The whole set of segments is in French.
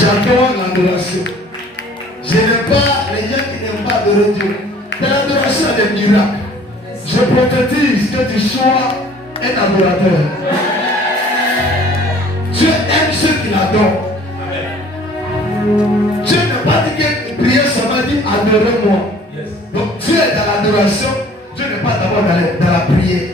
J'adore l'adoration. Je n'aime pas les gens qui n'aiment pas adorer Dieu. Mais l'adoration est des miracles. Je prophétise que tu sois un adorateur. Dieu aime ceux qui l'adorent. Dieu n'a pas dit que prier seulement, dit adorez-moi. Donc Dieu est dans l'adoration. Dieu n'est pas d'abord dans la prière.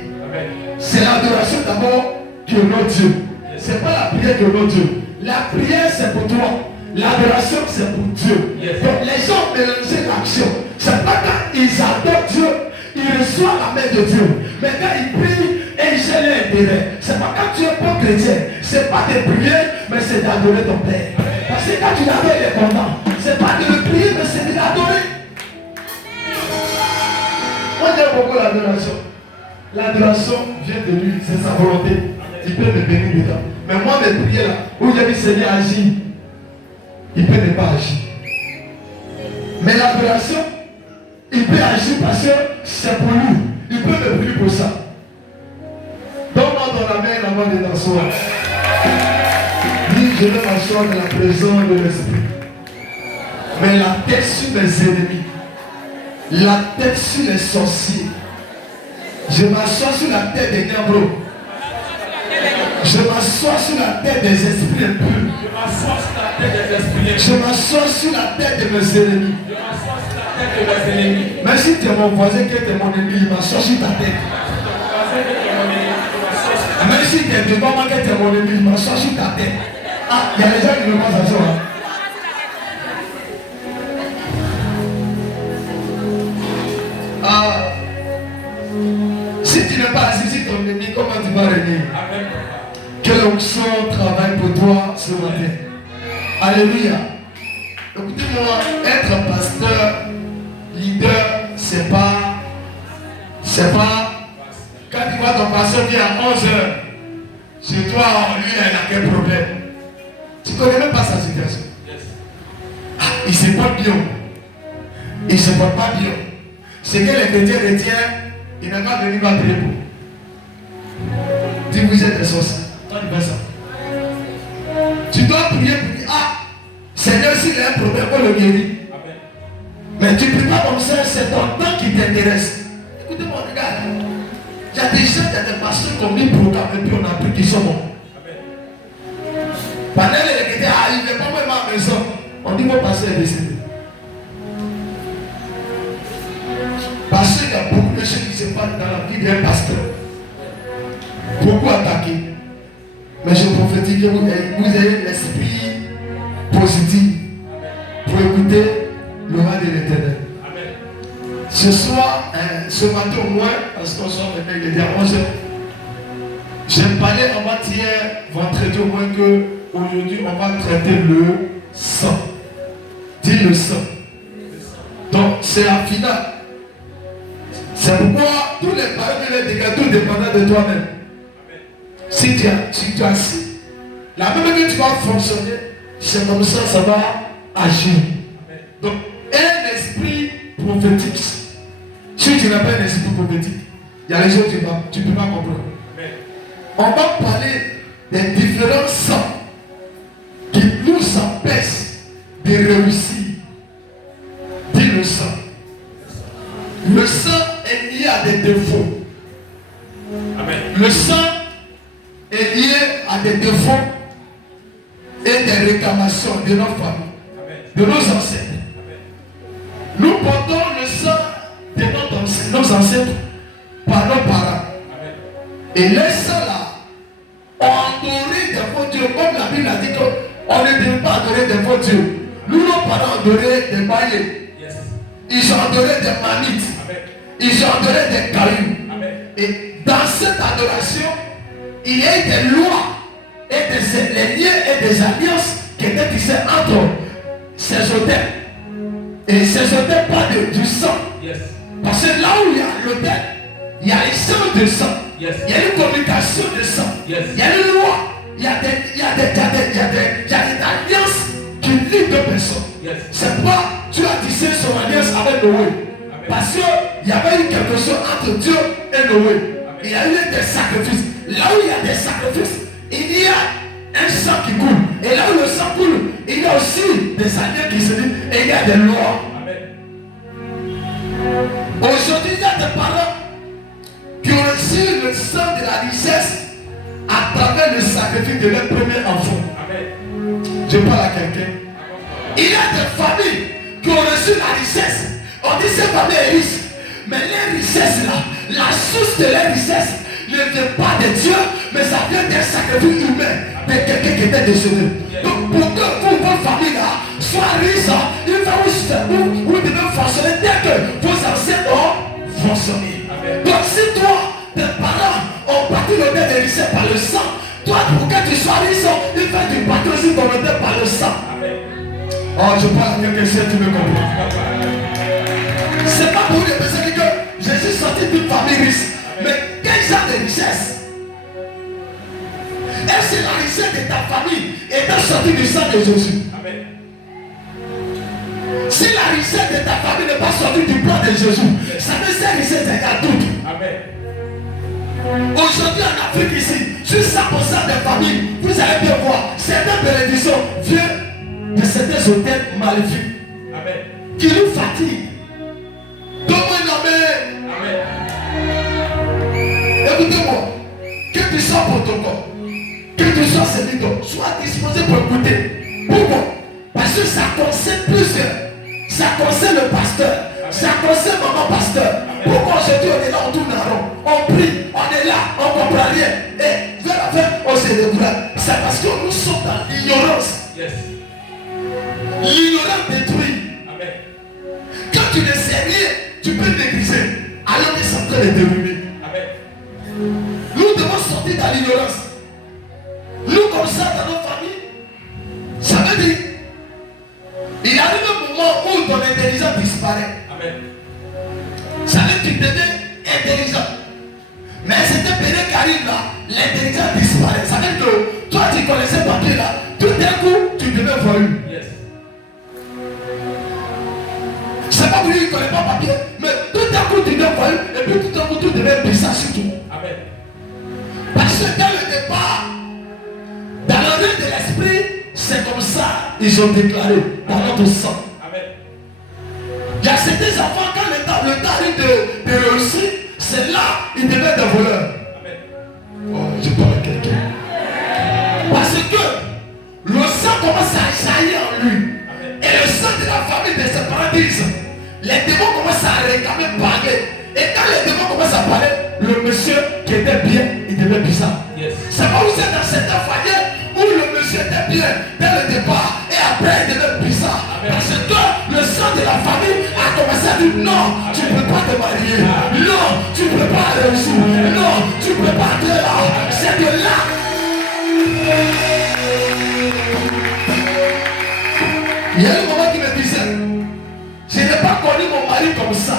C'est l'adoration d'abord qui honore Dieu. Ce n'est pas la prière qui honore Dieu. La prière c'est pour toi. L'adoration c'est pour Dieu. Yes. Donc les gens mélangent l'action. C'est pas quand ils adorent Dieu, ils reçoivent la main de Dieu. Mais quand ils prient et ils cherchent l'intérêt, c'est pas quand tu es bon chrétien, c'est pas de prier, mais c'est d'adorer ton Père. Parce que quand tu l'adores, il est content. C'est pas de le prier, mais c'est de l'adorer. Moi j'aime beaucoup l'adoration. L'adoration vient de lui, c'est sa volonté. Il peut me bénir dedans. Mais moi, mes prières là, où j'ai dit Seigneur agir, il peut ne pas agir. Mais l'adoration, il peut agir parce que c'est pour lui. Il peut me prier pour ça. Donne-moi dans la main avant de t'asseoir. Dis, je vais m'asseoir dans la présence de l'Esprit. Mais la tête sur mes ennemis. La tête sur les sorciers. Je m'assois sur la tête des diables. Je m'assois sur la tête des esprits impurs. Je m'assois sur la tête de mes ennemis. Même si tu es mon voisin, que tu es mon ennemi, il m'assoit sur ta tête. Même si tu es devant moi, que tu es mon ennemi, il m'assoit sur ta tête. Ah, il y a des gens qui me pensent à ça. Ah. Si tu n'es pas assis sur ton ennemi, comment tu vas régner? Que l'onction travaille pour toi ce matin. Alléluia. Écoutez-moi, être pasteur, leader, c'est pas. Quand tu vois ton pasteur vient à 11h, chez toi, lui, il a quel problème? Tu ne connais même pas sa situation. Ah, il ne se porte bien. Il ne se porte pas bien. Ce que les chrétiens retiennent, il n'a pas venu battre les bouts. Dis, vous êtes des sorciers. Toi, tu fais ça. Tu dois prier pour dire, ah, Seigneur, s'il a un problème, on le guérit. Mais tu ne pries pas comme ça, c'est ton temps qui t'intéresse. Écoutez-moi, regarde. Il y a des gens, il y a des pasteurs qui ont mis programme et puis on a pris qu'ils sont bons. Pendant les chrétiens, ah, il ne veut pas même à la maison. On dit, mon pasteur est décédé. Parce qu'il y a beaucoup de choses qui se passent dans la vie d'un pasteur. Beaucoup attaqués. Mais je prophétise que vous ayez l'esprit positif pour écouter le roi de l'Éternel. Ce soir, ce matin au moins, parce qu'on sort de il est à 11h, j'ai parlé avant-hier, vendredi au moins, qu'aujourd'hui on va traiter le sang. Dis le sang. Donc c'est la finale. C'est pourquoi tous les paroles de l'Éternel, tout dépendant de toi-même. Si tu es assis, la même que tu vas fonctionner, c'est comme ça, ça va agir. Donc, un esprit prophétique. Si tu n'as pas un esprit prophétique, il y a les choses que tu ne peux pas comprendre. On va parler des différents sangs qui nous empêchent de réussir. Dis le sang. Le sang est lié à des défauts. Amen. Le sang est lié à des défauts et des réclamations de nos familles, de nos ancêtres. Nous portons le sang de nos ancêtres par nos parents. Et les sangs là ont adoré des faux dieux, comme la Bible a dit qu'on ne devait pas adorer des faux dieux. Nous, nos parents adoraient des baillets. Ils ont adoré des manites. Ils ont adoré des cailloux. Et dans cette adoration, il y a eu des lois et des liens et des alliances qui étaient tissées entre ces hôtels. Et ces hôtels parlent du sang. Parce que là où il y a l'hôtel, il y a les sangs de sang. Il y a une communication de sang. Il y a une loi. Il y a des alliances qui lient deux personnes. C'est pourquoi tu as tissé son alliance avec Noé. Parce qu'il y avait eu quelque chose entre Dieu et Noé. Il y a eu des sacrifices. Là où il y a des sacrifices, il y a un sang qui coule. Et là où le sang coule, il y a aussi des alliances qui se disent. Et il y a des lois. Aujourd'hui, il y a des parents qui ont reçu le sang de la richesse à travers le sacrifice de leur premier enfant. Je parle à quelqu'un. Il y a des familles qui ont reçu la richesse. On dit que cette famille est riche. Mais les richesses là, la source de les richesses ne vient pas de Dieu, mais ça vient d'un sacrifice humain, de de quelqu'un qui était décédé. Donc pour que vous, votre famille là, soit riche, il va vous devez fonctionner dès que vos anciens ont fonctionné. Donc si toi, tes parents ont bâti l'honneur des richesses par le sang, toi pour que tu sois riche, il faut que tu bâtis aussi ton honneur par le sang. Oh, je parle à quelqu'un si tu me comprends. C'est pas pour les personnes que je suis sorti d'une famille riche. Mais quel genre de richesse? Est-ce que la richesse de ta famille est sortie du sang de Jésus? Amen. Si la richesse de ta famille n'est pas sortie du plan de Jésus, ça veut dire que cette richesse est à doute. Amen. Aujourd'hui en Afrique ici, sur 100% des familles, vous allez bien voir, certaines bénédictions viennent de certains hôtels maléfiques. Amen. Qui nous fatiguent. Comment nommer? Amen. Écoutez-moi, que tu sois protocole, que tu sois sénateur, sois disposé pour écouter. Pourquoi? Parce que ça concerne plusieurs. Ça concerne le pasteur. Ça concerne maman pasteur. Pourquoi aujourd'hui on est là, on tourne en rond, on prie, on est là, on ne comprend rien. Et vers la fin, on se décourage. C'est parce que nous sommes dans l'ignorance. Yes. L'ignorance détruit. Amen. Quand tu ne sais rien, tu peux négliger. Alors ils sont en train de déruiner. Nous devons sortir dans l'ignorance. Nous comme ça dans nos familles, ça veut dire, il arrive un moment où ton intelligence disparaît. Amen. Ça veut dire que tu deviens intelligent. Mais cette période qui arrive là, l'intelligence disparaît. Ça veut dire que toi tu connaissais papier là, tout d'un coup tu deviens voyou. Yes. C'est pas pour lui qui ne connaît pas papier, mais tout d'un coup tu deviens voyou et puis tout d'un coup tu deviens bizarre sur tout. Amen. Parce que dans le départ, dans le règne de l'esprit, c'est comme ça ils ont déclaré dans notre sang. Amen. Il y a certains enfants, quand le temps arrive de réussir, c'est là ils deviennent des voleurs. Amen. Oh, je parle à quelqu'un. Parce que le sang commence à jaillir en lui. Amen. Et le sang de la famille de ses parents disent, les démons commencent à réclamer parler. Et quand les démons commencent à parler, le monsieur qui était bien, il devait bizarre. Yes. C'est pas vous êtes dans certains foyers où le monsieur était bien dès le départ et après il devait bizarre. Amen. Parce que le sang de la famille a commencé à dire non, amen, tu ne peux pas te marier. Amen. Non, tu ne peux pas réussir. Amen. Non, tu ne peux pas être là. Amen. C'est de là. Il y a un moment qui me disait, je n'ai pas connu mon mari comme ça.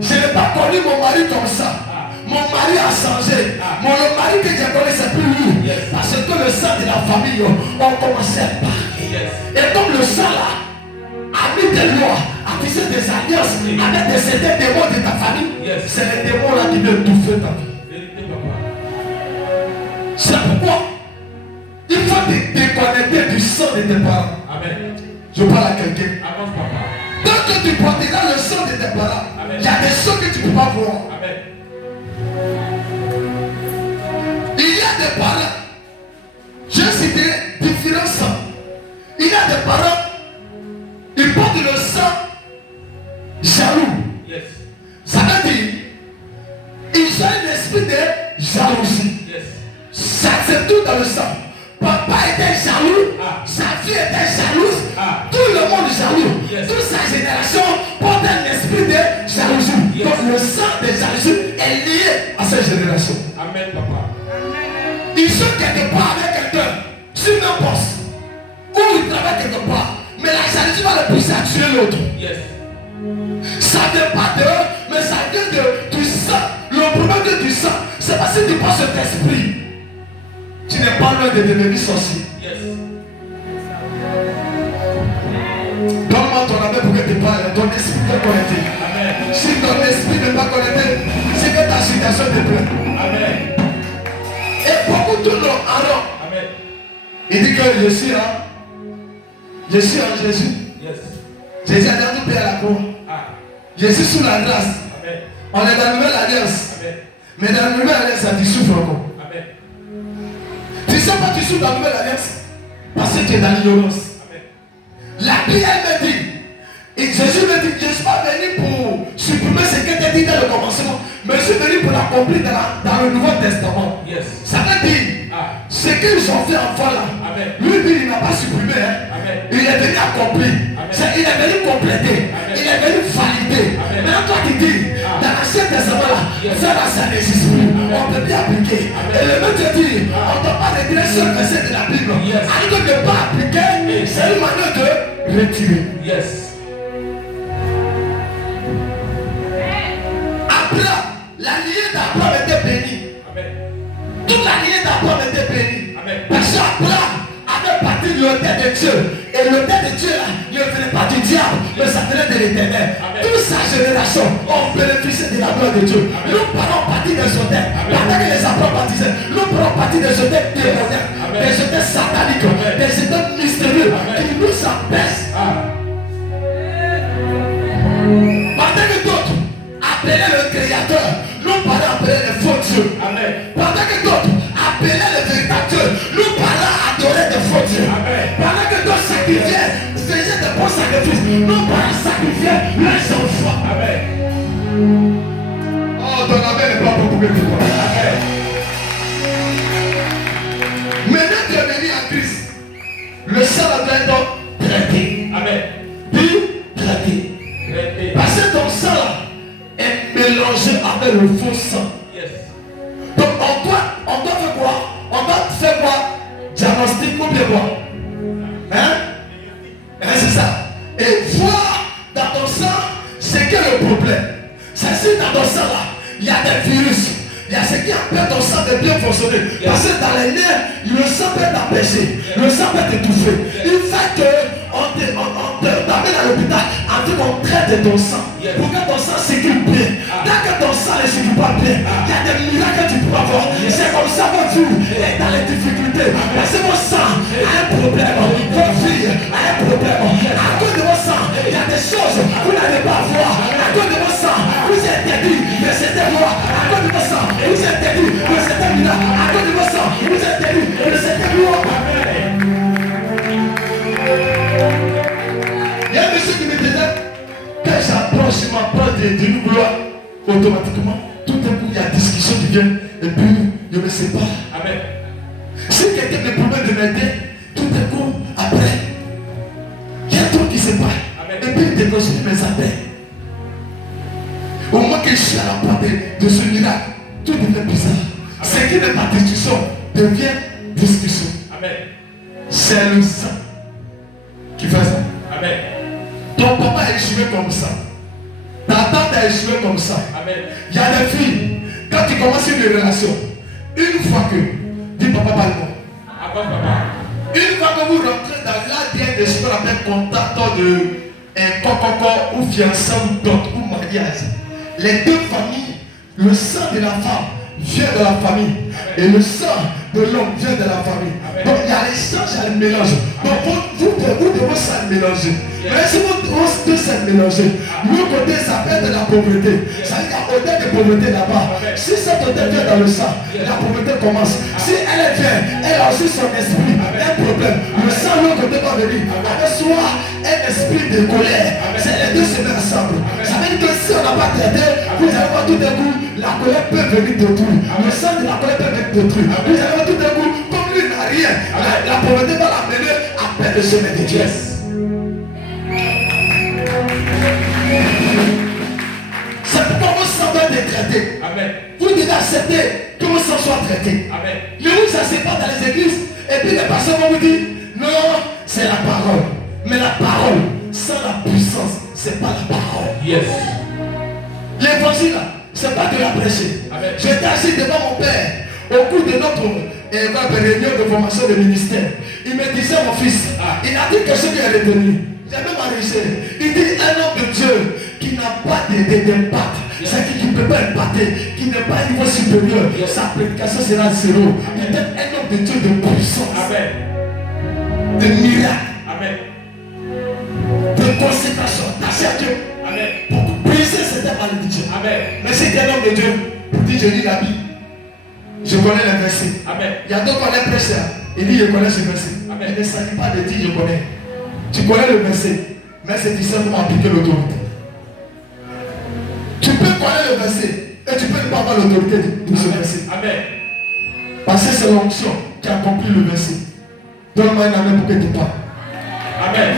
Je n'ai pas connu mon mari comme ça. Mon mari a changé. Mon mari que j'ai connu, c'est plus lui. Yes. Parce que le sang de la famille, on commençait à parler. Yes. Et comme le sang là a mis des lois, a tissé des alliances avec certains démons de ta famille, yes, c'est les démons là qui viennent tout faire ta vie. C'est pourquoi il faut te déconnecter du sang de tes parents. Amen. Je parle à quelqu'un. Tant que tu porteras le sang de tes parents, il y a des choses que tu ne peux pas voir. Amen. Il y a des parents, j'ai cité différents sangs. Il y a des parents, ils portent le sang jaloux. Yes. Ça veut dire, ils ont un esprit de jalousie. Yes. Ça c'est tout dans le sang. Papa était jaloux, sa fille était jalouse, tout le monde jaloux. Yes. Toute sa génération porte un esprit de jalousie. Yes. Donc le sang de jalousie est lié à cette génération. Amen, papa. Ils sont quelque part avec quelqu'un, sur un poste, ou ils travaillent quelque part, mais la jalousie va le pousser à tuer l'autre. Yes. Ça ne vient pas d'eux, mais ça vient du sang. Le problème que du sang, c'est parce que tu passes cet esprit. Tu n'es pas loin de devenir sorcier. Yes. Donne-moi ton amour pour que tu parles. Ton esprit est connecté. Amen. Si ton esprit n'est pas connecté, c'est que ta situation te plaît. Amen. Et beaucoup tournent en rond. Amen. Il dit que je suis là. Je suis en Jésus. Yes. Jésus a déjà tout payé à la croix. Je suis sous la grâce. Amen. On est dans la nouvelle alliance. Amen. Mais dans la nouvelle alliance, ça tu souffres encore. Amen. Tu sais pas tu souffres dans la nouvelle alliance parce que tu es dans l'ignorance. La Bible me dit, et Jésus me dit, je ne suis pas venu pour supprimer ce qui était dit dans le commencement, mais je suis venu pour l'accomplir dans le Nouveau Testament. Yes. Ça veut dire, Ce qu'ils ont fait enfant là, lui, il n'a pas supprimé. Il est venu accomplir. Il est venu compléter. Il est venu valider. Maintenant, toi qui dis, dans l'Ancien Testament là, ça là, ça n'existe plus. On peut bien appliquer. Et le même te dit, on ne doit pas retirer ce verset de la Bible. Alors que ne pas appliquer, c'est une manière de retirer. Abraham, la lignée d'Abraham était bénie. Toute la lignée d'Abraham était bénie. Parce qu'Abraham avait parti de l'autel de Dieu. Et l'autel de Dieu là, ne venait pas du diable, mais ça venait de l'Éternel. Toute sa génération ont bénéficié de la gloire de Dieu. Nous parlons partie des autels. Pendant que les apôtres baptisaient, nous parlons partie des autels démoniaques, des autels sataniques, des autels mystérieux qui nous abaissent. Pendant que d'autres appelaient le Créateur, nous parlons appeler les faux dieux. Pendant que d'autres appelaient le véritable Dieu, nous parlons adorer des faux dieux. Pendant que d'autres sacrifiaient, faisaient de bons sacrifices, nous parlons sacrifier les enfants. Oh, ton amen n'est pas beaucoup plus fort. Maintenant tu es venu en Christ, le sang doit être traité. Puis traité. Parce que ton sang là est mélangé avec le faux sang. Donc on doit faire quoi? On doit faire quoi? Diagnostic ou bien quoi? C'est ça. Et voir dans ton sang ce qu'est le problème. C'est si dans ton sang là, il y a des virus. Il y a ce qui empêche ton sang de bien fonctionner. Parce que dans les nerfs, le sang peut t'empêcher. Le sang peut t'étouffer. Il fait qu'on t'amène à l'hôpital afin qu'on traite ton sang. Pour que ton sang circule bien. Dès que ton sang ne circule pas bien, il y a des miracles que tu peux avoir. C'est comme ça votre vie est dans les difficultés. Parce que votre sang a un problème. Votre fille a un problème. À cause de votre sang, il y a des choses que vous n'allez pas voir. À cause de votre sang, vous êtes interdit de cette loi. À cause de votre sang, vous êtes interdit de cette miracles. À cause de votre sang, vous êtes interdit de cette loi. Il y a un monsieur qui me disait, quand j'approche, je m'approche de nouveau gloire, automatiquement, tout d'un coup, il y a discussion qui vient, et puis, je ne sais pas. Si quelqu'un me promet de m'aider, tout d'un coup, après, il y a tout qui se passe. Et puis, il déconstruit mes appels. Au moment que je suis à la porte de ce miracle, tout devient bizarre. Ce qui n'est pas discussion devient discussion. C'est le sang qui fait ça. Ton papa a échoué comme ça. Ta tante a échoué comme ça. Il y a des filles, quand tu commences une relation, une fois que, dis papa parle-moi. Une fois que vous rentrez dans l'ADN de ce qu'on appelle contact de coco ou fiançailles ou dot ou mariage, les deux familles, le sang de la femme vient de la famille et le sang de l'homme vient de la famille. Donc il y a l'échange, il y a le mélange. Donc vous devez ça mélanger. Mais si vous deux ça mélanger, l'autre côté ça peut être de la pauvreté. Ça veut dire qu'il y a autant de pauvreté là-bas. Si cette auteur vient dans le sang, la pauvreté commence. Si elle vient, elle a aussi son esprit, un problème. Le sang l'autre côté va venir. Avec soi, un esprit de colère. C'est les deux se mettent ensemble. Ça veut dire que si on n'a pas traité, vous allez voir tout d'un coup, la colère peut venir détruire. Le sang de la colère peut venir détruire. Vous allez voir tout d'un coup, comme lui n'a rien, la pauvreté va l'amener à perdre le chemin de Dieu. C'est pourquoi vos sang doit être traité. Vous devez accepter que vos sang soient traités. Ne vous asseyez pas dans les églises et puis les pasteurs vont vous dire non, c'est la parole. Mais la parole, sans la puissance, c'est pas la parole. L'évangile, c'est pas de la prêcher. J'étais assis devant mon père au cours de notre réunion de formation de ministère. Il me disait, mon fils, il a dit quelque chose qui est retenu. J'ai même arrêté. Il dit un homme de Dieu qui n'a pas d'impact, c'est qui ne peut pas impacter, qui n'est pas à un niveau supérieur, sa prédication sera zéro. Il est un homme de Dieu de puissance, de miracles, de consécration, d'accès à Dieu, pour briser cette malédiction. Mais c'est un homme de Dieu, pour dire je lis la Bible, je connais les versets. Il y a d'autres qui connaissent prêcheurs, il dit je connais ce verset. Il ne s'agit pas de dire je connais. Tu connais le verset, mais c'est tu sais comment appliquer l'autorité. Tu peux connaître le verset et tu peux ne pas avoir l'autorité de ce verset. Parce que c'est l'onction. qui accomplit le verset. Donne-moi une amen pour que tu parles. Amen.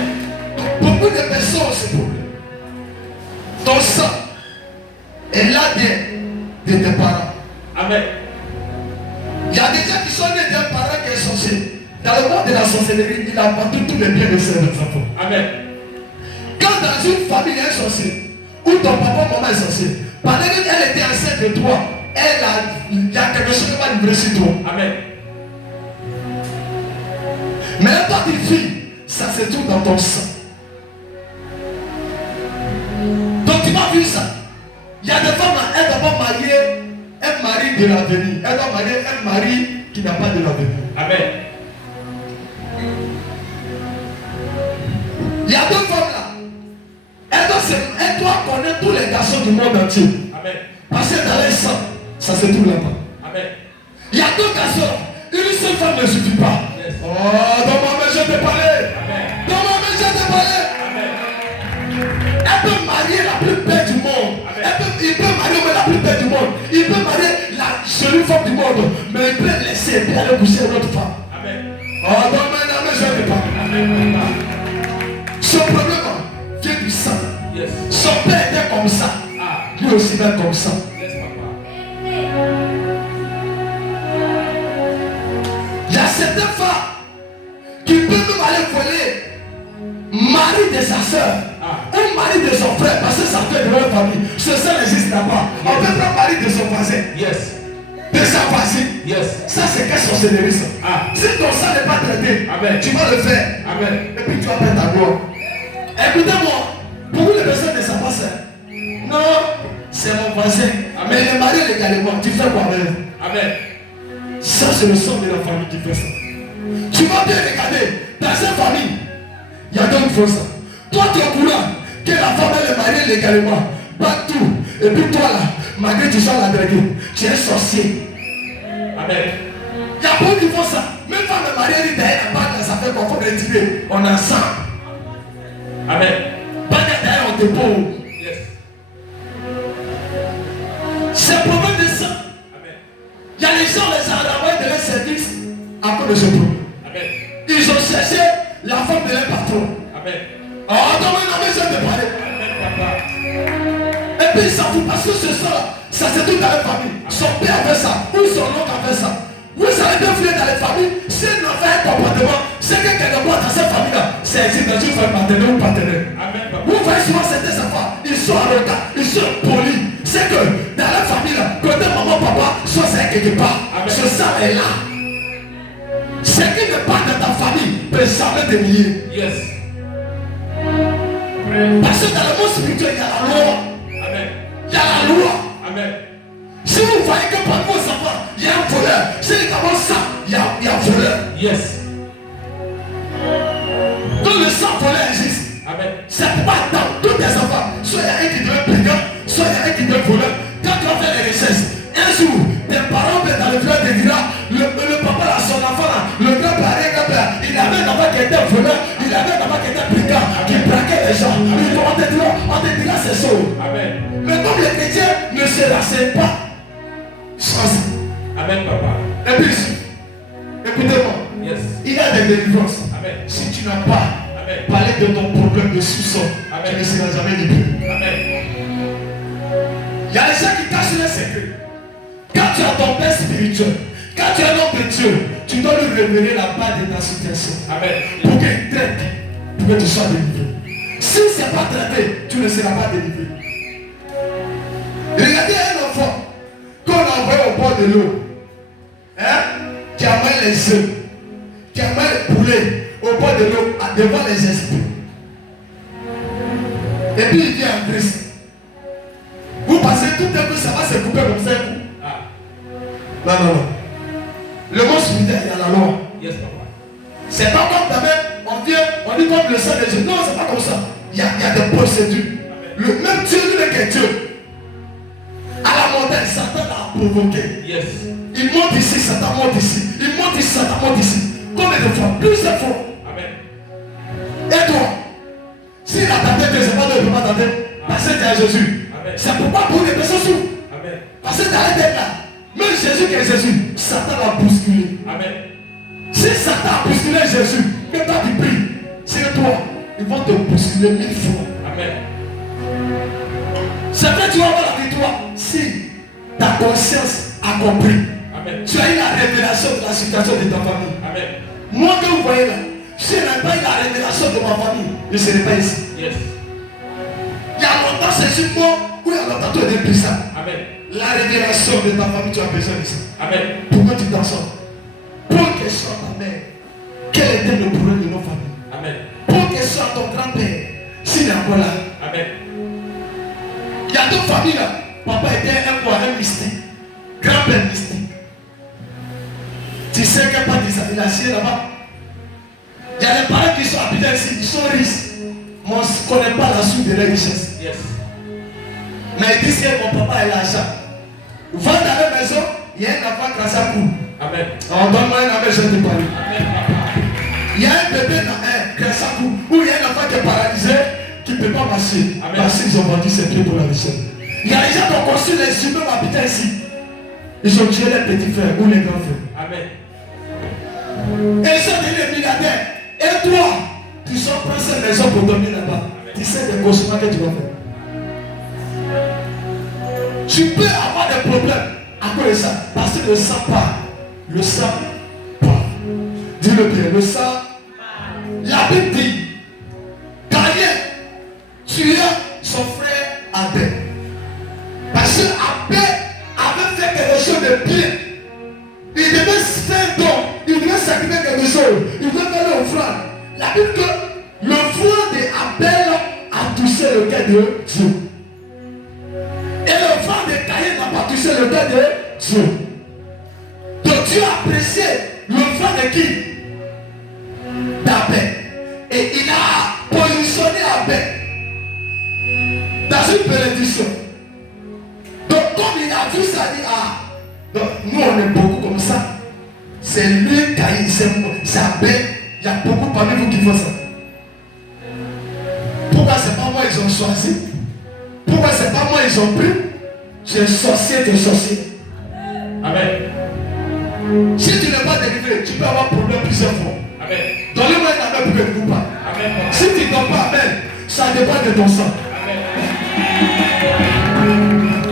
Beaucoup de personnes ont ce problème. Ton sang est l'ADN de tes parents. Amen. Il y a des gens qui sont nés d'un parent qui est sorcier. Dans le monde de la sorcellerie, il a vendu tous les biens de ses enfants. Amen. Quand dans une famille il y a un sorcier, ou ton papa, maman est sorcier, pendant qu'elle était enceinte de toi, il y a quelque chose qui va livrer sur toi. Amen. Mais toi, tes filles, ça se trouve dans ton sang. Donc tu m'as vu ça. Il y a des femmes, elles ne doivent pas marier un mari de l'avenir. Elles doivent marier un mari qui n'a pas de l'avenir. Amen. Il y a deux femmes là. Elles doivent connaître tous les garçons du monde entier. Amen. Parce que dans les sang, ça se trouve là-bas. Amen. Il y a deux garçons. Une seule femme ne suffit pas. Yes. Oh, dans ma main, je t'ai parlé. Amen. Dans ma main, je t'ai parlé. Amen. Elle peut marier la plus belle du monde. Il peut marier la plus belle du monde. Il peut marier la jolie femme du monde. Mais il peut laisser et puis aller coucher une autre femme. Amen. Oh, dans ma main, je t'ai parlé. Amen. Ce problème vient du sang. Yes. Son père était comme ça. Ah. Lui aussi va comme ça. Yes, papa. Il y a certaines femmes qui peuvent même aller voler mari de sa soeur ou mari de son frère parce que ça fait de leur famille. Ce sang n'existe pas. On peut prendre mari de son voisin. Yes. De sa voisine. Yes. Ça c'est quelle sorcellerie ça. Si ton sang n'est pas traité, Amen. tu vas le faire. Amen. Et puis tu vas perdre ta gloire. Écoutez-moi, beaucoup de personnes ne savent pas ça. Non, c'est mon voisin. Amen. Mais il est marié légalement. Tu fais quoi avec? Amen. Ça c'est le sang de la famille qui fait ça. Tu vas bien regarder. Dans cette famille, il y a d'autres qui font ça. Toi tu es au courant que la femme elle est mariée légalement. Pas tout. Et puis toi là, malgré que tu sois la draguée, tu es sorcier. Amen. Il y a beaucoup qui font ça. Même femme est mariée, elle dit d'ailleurs, ça fait qu'on faut retirer. On a ça. Amen. Pas d'ailleurs, on te pose. Yes. C'est le problème de ça. Amen. Il y a les gens, les envoyés de leur service à cause de ce problème. Amen. Ils ont cherché la femme de leur patron. Amen. Oh, non, mais je vais te parler. Amen, papa. Et puis ils s'en foutent parce que ce sang, ça se trouve dans la famille. Son père a fait ça, ou son oncle a fait ça. Vous savez bien filer dans les familles, si elle n'a fait un comportement, c'est que quelque part dans cette famille-là, c'est existe dans une famille partenaire ou partenaire. Amen, papa. Vous voyez souvent certains enfants, ils sont arrogants, ils sont polis. C'est que dans la famille là, côté maman, papa, soit c'est quelque part. Amen. Ce sang est là. Ce qui n'est pas dans ta famille peut jamais te lier. Yes. Parce que dans le monde spirituel, il y a la loi. Amen. Il y a la loi. Amen. Si vous voyez que parmi vos enfants, il y a un voleur, si dans vos sang, il y a un voleur. Yes. Quand le sang voleur existe, Amen. c'est pas dans tous tes enfants. Soit il y a un qui devient brigand, soit il y a un qui devient voleur. Quand tu vas faire les recherches, un jour, tes parents dans le village te dira, le papa là, son enfant là, le grand-père, il avait un enfant qui était voleur, il avait un enfant qui était brigand, qui braquait les gens. On te dira ces choses. Amen. Mais comme les chrétiens ne se renseignent pas, Amen, papa. et puis, écoutez-moi, Yes. il y a des délivrances. Amen. Si tu n'as pas Amen. parlé de ton problème de sous-sol, Amen. tu ne seras jamais libre. Amen. Il y a des gens qui cachent les secrets. Quand tu as ton père spirituel, quand tu es un homme de Dieu, tu dois lui révéler la base de ta situation. Amen. Pour qu'il traite, pour que tu sois délivré. Si ce n'est pas traité, tu ne seras pas délivré. Regardez un enfant qu'on a envoyé au bord de l'eau, qui a mangé les œufs, qui a mangé les poulets au bord de l'eau, devant les esprits. Et puis il vient en Christ. Vous passez tout un peu, ça va se couper comme ça. Non, non, non. Le mot spirituel, il y a la loi. Yes, papa. C'est pas comme ta mère, on vient, on dit comme le sang de Jésus. Non, c'est pas comme ça. Il y a des procédures. Le même Dieu, lui est Dieu. À la montagne, Satan l'a provoqué. Yes. Il monte ici, Satan monte ici. Il monte ici, Satan monte ici. Combien de fois? Plusieurs fois. Amen. Et toi, s'il a tenté, tu ne sais pas de ne pas tenter. Parce que tu es à Jésus. Amen. C'est pourquoi pour les personnes souffrent. Amen. Parce que tu as d'être là. Même Jésus qui est Jésus, Satan l'a bousculé. Amen. Si Satan a bousculé Jésus, que toi tu pries, c'est toi, ils vont te bousculer 1000 fois. Amen. C'est vrai, tu vas avoir la victoire si ta conscience a compris. Amen. Tu as eu la révélation de la situation de ta famille. Amen. Moi que vous voyez là, si je n'ai pas eu la révélation de ma famille, je ne serai pas ici. Yes. Il y a longtemps, c'est sur moi où il y a longtemps, tu es puissant. Amen. La révélation de ta famille, tu as besoin de ça. Amen. Pourquoi tu t'en sors? Pour que soit ta mère, quel était le problème de nos familles? Amen. Pour que soit ton grand-père, s'il est encore là. Amen. Il y a deux familles là. Papa était un mystique. Grand-père mystique. Tu sais qu'il n'y a pas de ça. Il a signé là-bas. Il y a des parents qui sont habités ici. Ils sont riches. Mais on ne connaît pas la suite de leur richesse. Yes. Mais ils disent que mon papa a l'argent. Va dans la maison, il y a un enfant qui a sa cour. Amen. On donne-moi un amen, je te parle. Amen, papa. Il y a un bébé qui a sa cour. Ou il y a un enfant qui est paralysé, qui ne peut pas marcher. Amen. Parce qu'ils ont vendu ses pieds pour la richesse. Il y a des gens qui ont construit les humains habitant ici. Ils ont tué les petits frères ou les grands frères. Amen. Et ils sont devenus milliardaires. Et toi, tu sors prendre cette maison pour dormir là-bas. Tu sais des cauchemars que tu vas faire. Tu peux avoir des problèmes à cause de ça. Parce que le sang part. Le sang part. Dis-le bien, le sang. La Bible dit, Caïn tua son frère Abel. Parce que Abel avait fait quelque chose de bien. Il devait faire don. Il devait sacrifier quelque chose. Il devait faire l'offrande. La Bible dit que l'offrande d'Abel a touché le cœur de Dieu. Et l'offrande de Caïn n'a pas touché le cœur de Dieu. Donc Dieu a apprécié l'offrande de qui? D'Abel. Et il a positionné Abel dans une bénédiction. Donc comme il a vu ça, il dit, donc nous on est beaucoup comme ça. C'est lui Caïn, c'est Abel. Il y a beaucoup parmi vous qui font ça. Pourquoi c'est pas moi ils ont choisi? Pourquoi c'est pas moi ils ont pris? J'ai sorcier de sorcier. Amen. Si tu n'es pas délivré, tu peux avoir problème plusieurs fois. Amen. Donnez-moi un amen pour que tu vous parles. Amen. Si tu ne donnes pas amen, ça dépend de ton sang. Amen.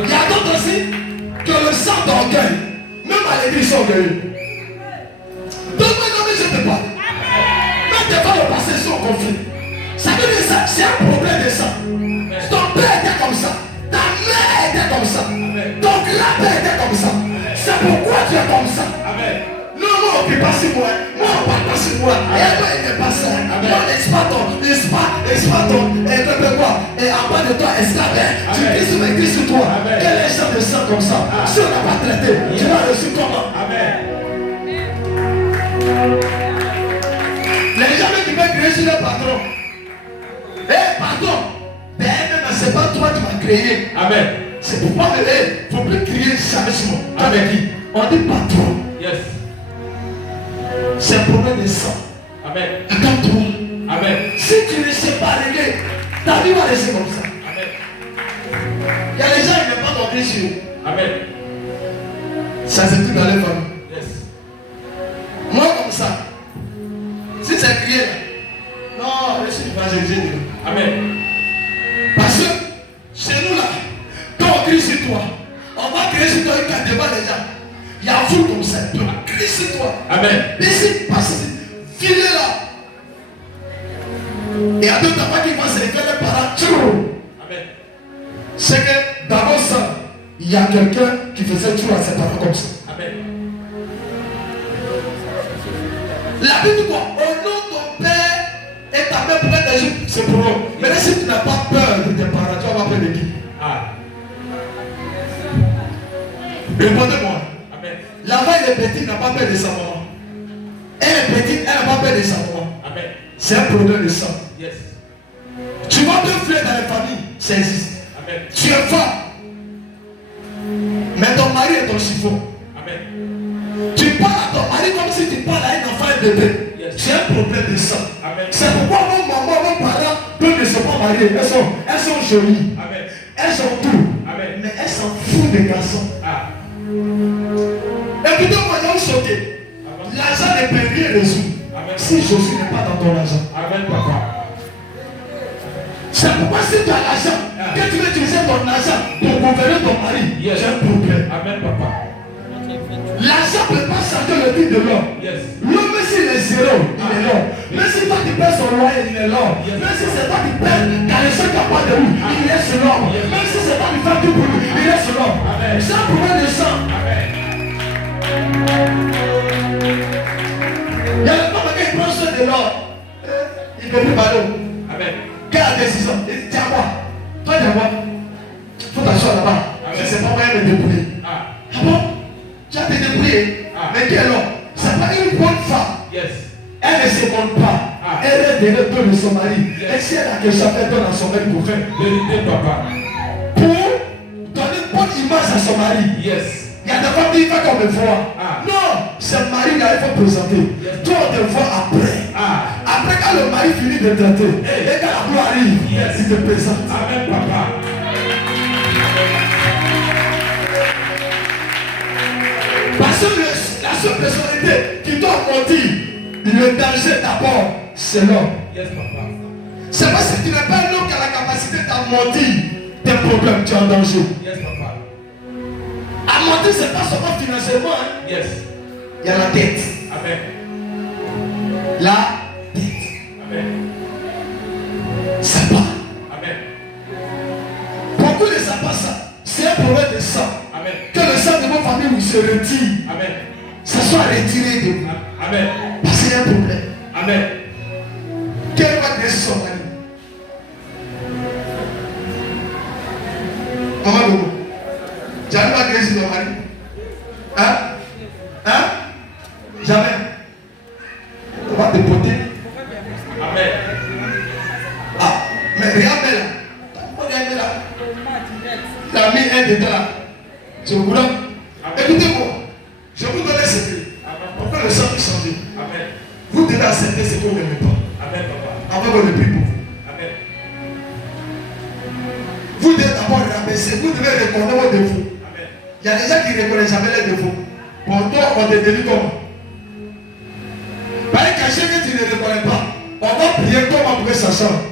Il y a d'autres aussi que le sang d'orgueil, même à l'église, ils sont orgueilleux. Donne-moi un amen, je te parle. Même des fois, le passé sont conflits. Ça veut dire ça, c'est un problème de sang. Ton père était comme ça. Ta mère était comme ça. Ton grand-père était comme ça. C'est pourquoi tu es comme ça. Amen. Non, moi, on ne peut pas sur moi. Moi, on ne parle pas sur moi. Et moi, il n'est pas ça. Moi, l'espaton. Et tu peux quoi? Et en bas de toi, esclave. Tu cries sur mes cris sur toi. Et les gens te sentent comme ça. Si on n'a pas traité, tu l'as reçu comment? Amen. Les gens qui veulent créer sur le patron. Pardon. Ben, c'est pas toi qui m'as créé. Amen. C'est pourquoi il ne faut plus crier jamais sur moi. Avec qui? On dit patron. Yes. C'est un problème de sang. Amen. Attends-toi. Amen. Si tu ne sais pas régler, ta vie va rester comme ça. Amen. Il y a des gens qui n'aiment pas dormir sur eux. Amen. Ça c'est tout dans les familles. Yes. Moi comme ça. Si c'est crié là. Non, je suis pas Jésus. Amen. Parce que chez nous là, quand on crie sur toi, on va crier sur toi une carte devant les gens. Il y a vous comme ça, on va crier sur toi. Amen. Ici, parce que filez là. Et à d'autres fois qui vont se réveiller les parents. Amen. C'est que d'abord ça, il y a quelqu'un qui faisait tout à ses parents comme ça. Amen. La Bible dit quoi? Au nom de ton père et ta mère pourrait t'agir, c'est pour eux. Mais là, si tu n'as pas peur de tes parents, tu vas avoir peur de qui? Ah. Répondez-moi. Amen. Là-bas, il est petit, il n'a pas peur de sa maman. Elle est petite, elle n'a pas peur de sa maman. Amen. C'est un problème de sang. Yes. Tu vois deux frères dans la famille, ça existe. Amen. Tu es fort. Mais ton mari est ton chiffon. Amen. Tu parles à ton mari comme si tu parles à un enfant et bébé. Yes. C'est un problème de sang. Amen. C'est pourquoi mon maman, mon parent, eux ne sont pas mariés. Elles sont jolies. Amen. Elles sont tout. Amen. Mais elles s'en foutent des garçons. Ah. Écoutez-moi, ils ont choqué. L'argent ne peut rien résoudre. Si Jésus n'est pas dans ton argent. Amen, papa. C'est pourquoi si tu as l'argent, que tu veux utiliser ton argent pour gouverner ton mari, Yes. j'ai un problème. Amen, papa. L'argent ne peut pas changer le vie de l'homme. Yes. L'homme, même s'il est zéro, il est là. Même si toi tu paies son loyer, il est là. Même si c'est toi qui paies dans les gens qui n'ont pas de lui, il est sur l'homme. Même si c'est toi qui fais tout pour lui, il est sur l'homme. C'est un problème de sang. Amen. Il y a le moment qui prend soin de l'homme. Il ne peut plus parler. Amen. Quelle est la décision? Il dit, tiens moi. Toi, tiens moi. Il faut t'asseoir là-bas. Je ne sais pas moyen de débrouiller. Ah. Ah bon? Tu as été débrouillé. Mais qui est là? C'est pas une bonne femme. Yes. Elle ne se montre pas. Elle est derrière de son mari. Et si elle a quelque chose, elle donne à son mari pour faire. Vérité, papa. Pour donner une bonne image à son mari. Yes. Il y a des femmes qui vont comme me voir. Non, c'est le mari là, il faut présenter. Toi, on te voit après. Après, quand le mari finit de traiter, et quand la gloire arrive, il te présente. Amen, papa. Parce que la seule personnalité qui doit mentir, le danger d'abord, c'est l'homme. Yes, papa. C'est parce que tu n'es pas un homme qui a la capacité d'en mentir, tes problèmes, tu es en danger. Yes, papa. À mentir, c'est pas seulement financièrement. Hein. Yes. Il y a la tête. Amen. La tête. Amen. C'est pas. Amen. Beaucoup ne savent pas ça. C'est un problème de sang. Amen. Que le sang de vos familles vous se retire. Amen. Ça soit retiré de vous. Amen. Parce qu'il y a un problème. Amen. Quel va te laisser son mari? Maman Gogo, jamais va te laisser ton mari. Hein? Hein? Jamais. On va te porter. Amen. Ah, mais regarde là. Regarde là. Il a mis un dedans là. C'est au courant. Écoutez-moi. Je vous donne un secret. Pourquoi le sang peut changer? Amen. Vous devez accepter ce que vous n'aimez pas. Amen, papa. Avant qu'on ne prie pour vous. Amen. Vous devez d'abord rabaisser. Vous devez reconnaître vos défauts. Amen. Il y a des gens qui ne reconnaissent jamais les défauts. Pour toi, on te dit comment? Par quelqu'un que tu ne reconnais pas, on va prier comment pour que ça change.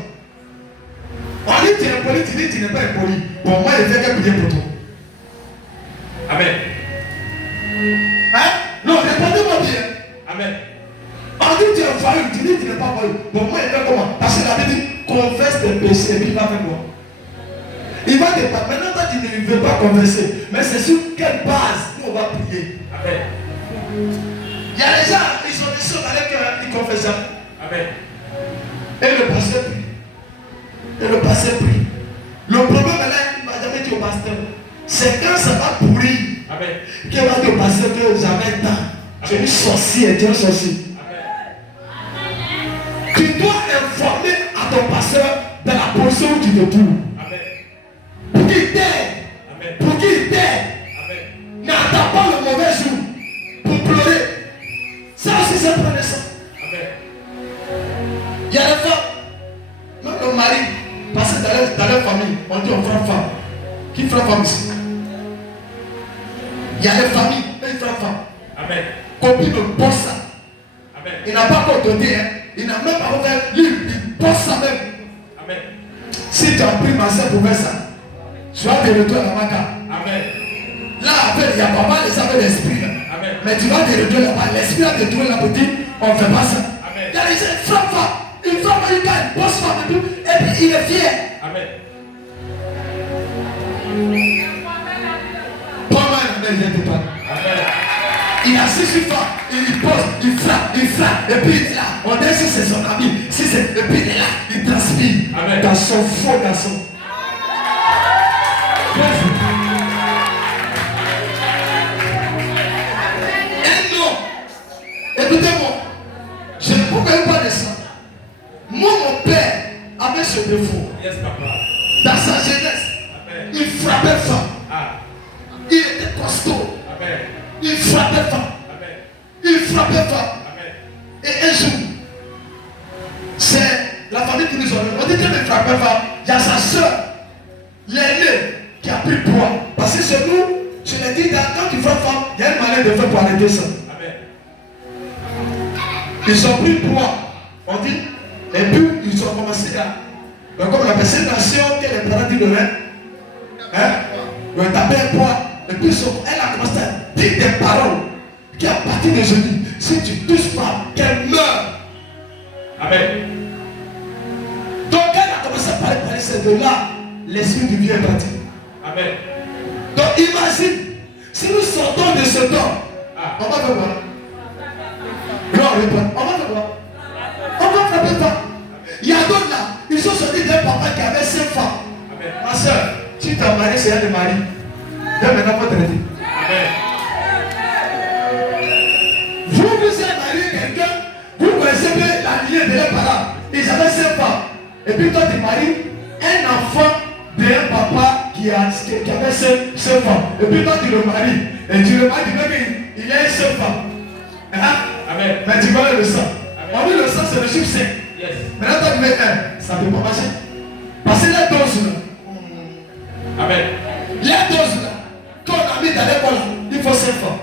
On dit tu es impoli, tu dis tu n'es pas impoli. Bon, moi, je fais que prier pour toi. Amen. Hein? Non, répondez-moi bien. Amen. On dit tu es voyou, tu dis tu n'es pas voyou. Bon, moi, je fais comment? Parce que la Bible dit confesse tes péchés et puis il va faire quoi? Il va te parler. Maintenant, toi, tu ne veux pas confesser. Mais c'est sur quelle base nous on va prier? Amen. Il y a des gens, ils ont des choses dans les cœurs, ils confessent jamais. Amen. Et le pasteur prie. Et le pasteur prie. Le problème est là, il ne va jamais dire au pasteur. C'est quand ça va pourrir Amen. qu'il va dire au pasteur que j'avais temps. Tu es une sorcière, tu es un sorcier. Amen. Tu dois informer à ton pasteur dans la position où tu te trouves. Amen. Pour qu'il t'aide. Amen. Pour qu'il t'aide. Amen. N'attends pas le mauvais jour pour pleurer. Ça aussi c'est prendre ça. Amen. Il y a des femmes, même le mari, parce que dans leur famille, on dit on frappe femme. Qui frappe femme ici? Il y a des familles, ils frappent femme. Amen. Copine de bosse ça. Amen. Il n'a pas encore donné, hein. Il n'a même pas fait, il bosse ça même. Amen. Si tu as pris ma soeur pour faire ça, tu vas te retrouver à la maca. Amen. Là, après, il y a pas mal de ça avec l'esprit. Amen. Mais tu vas te retrouver là-bas. L'esprit va te trouver là-bas. On ne fait pas ça. Amen. Il y a des gens qui frappent femme. Il frappe, il gagne, bosse femme et tout. Et puis il est fier. Amen. Pas mal, mais il n'était pas. Amen. Il assiste une fois, il pose, il frappe, et puis il est là. On dit si c'est son ami, si c'est, et puis il est là, il transpire. Amen. Garçon, faux garçon. Et non, écoutez-moi, je ne pourrais pas de ça. Moi, mon père avait ce défaut. Yes, papa. Dans sa jeunesse, Amen. il frappait femme. Ah. Il était costaud. Amen. Il frappait femme. Amen. Il frappait femme. Amen. Et un jour, c'est la famille qui nous a dit, on dit qu'il ne frappait pas. Il y a sa soeur, l'aînée, qui a pris poids. Parce que chez nous, je l'ai dit, quand tu frappes femme, il y a un malin de faire pour arrêter ça. Amen. Ils ont pris poids, on dit, et puis ils ont commencé à, comme on appelle cette nation que les parents disent demain, ils ont tapé un poids, et puis elle a commencé à dire des paroles qui à partir de aujourd'hui, si tu touches pas, qu'elle meurt. Amen. Donc elle a commencé à parler, c'est de là, l'esprit du Dieu est parti. Amen. Donc imagine, si nous sortons de ce temps, on va faire quoi? Non, on va faire quoi? On va frapper pas. Il y a d'autres là, ils sont sortis d'un papa qui avait 5 femmes. Amen. Ma soeur, si tu as marié, c'est un de mari. Viens maintenant pour te le dire. Amen. Vous avez marié quelqu'un, vous connaissez bien la lignée de leurs parents. Ils avaient 5 femmes. Et puis toi tu maries un enfant d'un papa qui avait 5 femmes. Et puis toi tu le maries. Et tu le maries, tu veux qu'il ait 5 femmes. Hein? Amen. Mais tu connais le sang. On dit le sang c'est le chiffre 5. Yes. Maintenant toi tu mets 1. Ça ne peut pas marcher. Parce que les doses là. Amen. Les doses là. Quand on a mis dans l'école, il faut 5 femmes.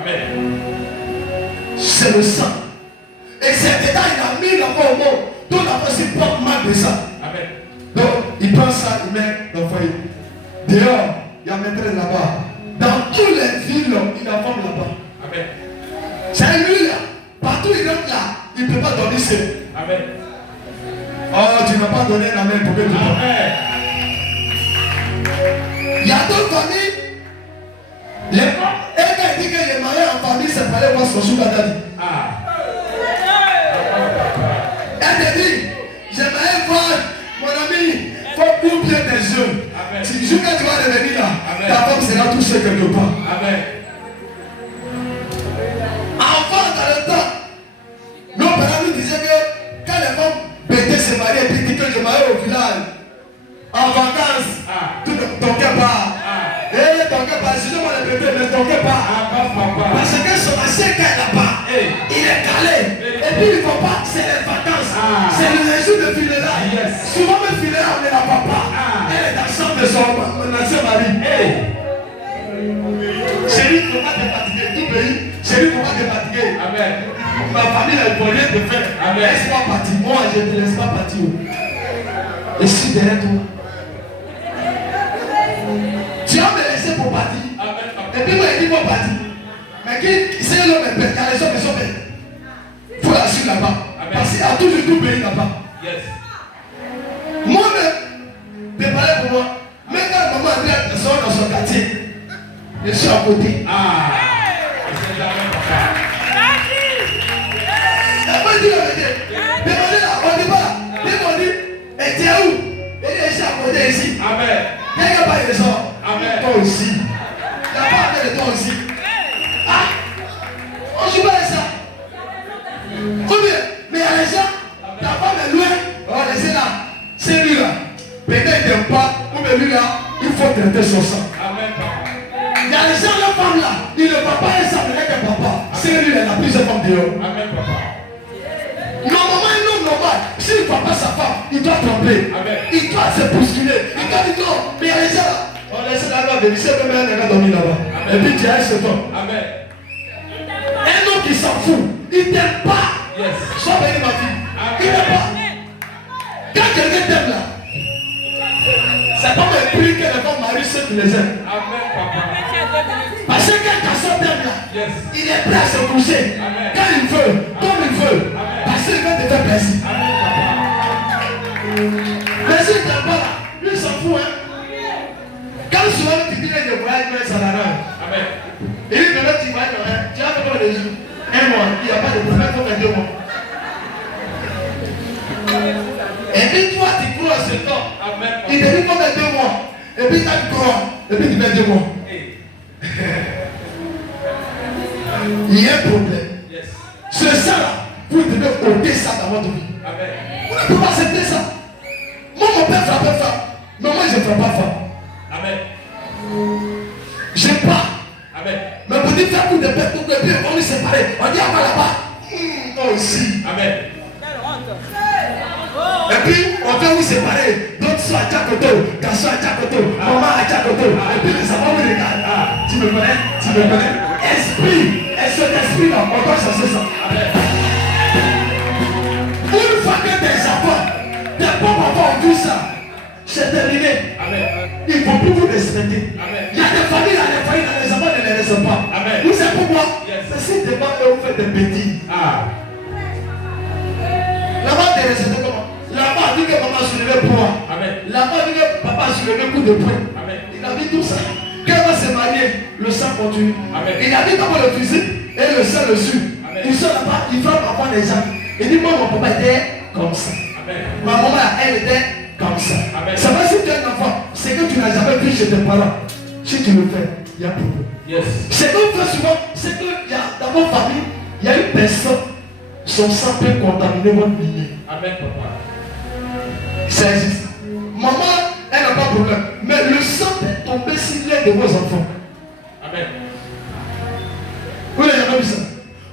Amen. C'est le sang. Et cet état, il a mis l'enfant au monde. Donc l'enfant aussi porte mal de ça. Amen. Donc il prend ça, il met l'enfant. Dehors, il y a un maîtresse là-bas. Dans toutes les villes, il y a une femme là-bas. Amen. C'est lui là. Partout il rentre là, il ne peut pas dormir seul. Amen. Oh, tu n'as pas donné la main pour que tu dormes. Amen. Il y a d'autres familles. Et quand il dit qu'il est marié en famille, c'est pour aller voir son sugar daddy. Elle te dit, j'aimerais voir mon ami, il faut ouvrir tes yeux. Si jour que tu vas revenir là, ta femme sera touchée quelque part. Amen. Avant dans le temps, nos parents nous disaient que quand les femmes bêtaient se marier et puis disaient que je marie au village, en vacances, tu ne toquais pas. Et toquais pas, sinon on les bêtait, ne toquais pas. Parce que son ancien cas là-bas, il est calé. Et puis il ne faut pas, c'est les vacances. C'est le jour de funérailles. Souvent le funérailles, on est la papa. Elle est dans la chambre de son ancien mari. Chérie, il ne faut pas te fatiguer. Tout pays, chérie, il ne faut pas te fatiguer. Amen. Ma famille a pour rien te faire. Laisse-moi partir. Moi, je ne te laisse pas partir. Et je suis derrière toi. Tu vas me laisser pour partir. Et puis moi, il dit pour partir. Mais qui c'est l'homme est bête? Il y a les hommes qui sont bêtes. Il faut la suivre là-bas. Parce qu'il y a toujours tout pays là-bas. Yes. Moi-même, préparé pour moi. Même quand maman André sort dans son quartier, je suis à côté. Après, il dit la vérité. Demandez là, on dit pas là. Demandez, et tu es où? Il dit, je suis à côté ici. Amen. Il n'y a pas de raison. Amen. Toi aussi. Il n'y a pas de toi aussi. Ah! On ne joue pas avec ça. Ou bien, mais il y a les gens, ta femme est loin. Oh, laissez-la. C'est lui là. Peut-être qu'il n'aime pas. Ou bien lui là, il faut traiter son sang. Amen. Il y a les gens, la femme là. Il ne va pas être ça avec un papa. C'est lui là, il a plusieurs femmes dehors. Amen, papa. Normalement, un homme normal, s'il ne voit pas sa femme, il doit tromper. Amen. Il doit se bousculer. Il doit dire non. Mais il y a les gens là. On laisse là-bas, mais il sait que même un a dormi là-bas. Et puis tu as ce temps. Amen. Un homme qui s'en fout, il ne t'aime pas. Yes. Sois béni ma fille. Il ne t'aime pas. Quand quelqu'un t'aime là, c'est pas le prix que les femmes marient ceux qui les aiment. Amen, papa. Parce que quand garçon t'aime là, Yes. il est prêt à se coucher. Amen. Quand il veut, comme il veut. Parce qu'il veut te faire plaisir. Amen, papa. Mais s'il ne t'aime pas là, lui il s'en fout hein. Quand souvent tu dis que je voyage, mais ça l'arrange. Amen. Et lui demain tu vas tu as fait quoi les jours? Un mois, il n'y a pas de problème, il faut faire 2 mois. Et puis toi tu crois ce temps. Amen. Il te dit qu'on fait 2 mois. Et puis tu crois. Et puis tu fais 2 mois. Il y a un problème. Yes. Ce ça là, vous devez ôter ça dans votre vie. Amen. Vous ne pouvez pas accepter ça. Moi mon père frappait femme. Mais moi je ne frappe pas femme. Amen. Je pars. Amen. Mais vous dites faire pour des bêtes pour que puis on nous séparer. On dit à quoi là-bas? Moi aussi. Amen. Et puis on vient vous séparer. D'autres sont à Tchakoto, garçons à Tchakoto, maman à Tchakoto. Et puis les enfants vous regardent. Tu me connais? Tu me connais? Esprit. Et cet esprit là, on doit chasser ça. Amen. respecter. Amen. Il y a des familles, dans les enfants ne les respectent pas. Amen. Vous savez pourquoi? Yes. C'est si des fois vous faites des bêtises. Ah. Là-bas, tu respectes comment? Là-bas, dit que maman a soulevé le poids. Amen. Là-bas, dit que papa a soulevé le coup de poing. Amen. Il a vu tout ça. Quand il va se marier, le sang continue. Amen. Il a vu d'abord le fusil et le sang le suit. Amen. Il sort là-bas, il frappe avant les gens. Il dit, moi, mon papa était comme ça. Amen. Ma maman, elle était comme ça. Amen. Ça va si tu es un enfant, c'est que tu n'as jamais vu chez tes parents. Si tu le fais, il y a problème. Yes. C'est qu'on fait souvent, c'est que y a, dans votre famille, il y a une personne, son sang peut contaminer votre lignée. Amen, papa. Ça existe. Maman, elle n'a pas de problème. Mais le sang peut tomber sur l'un de vos enfants. Amen. Vous n'avez jamais vu ça?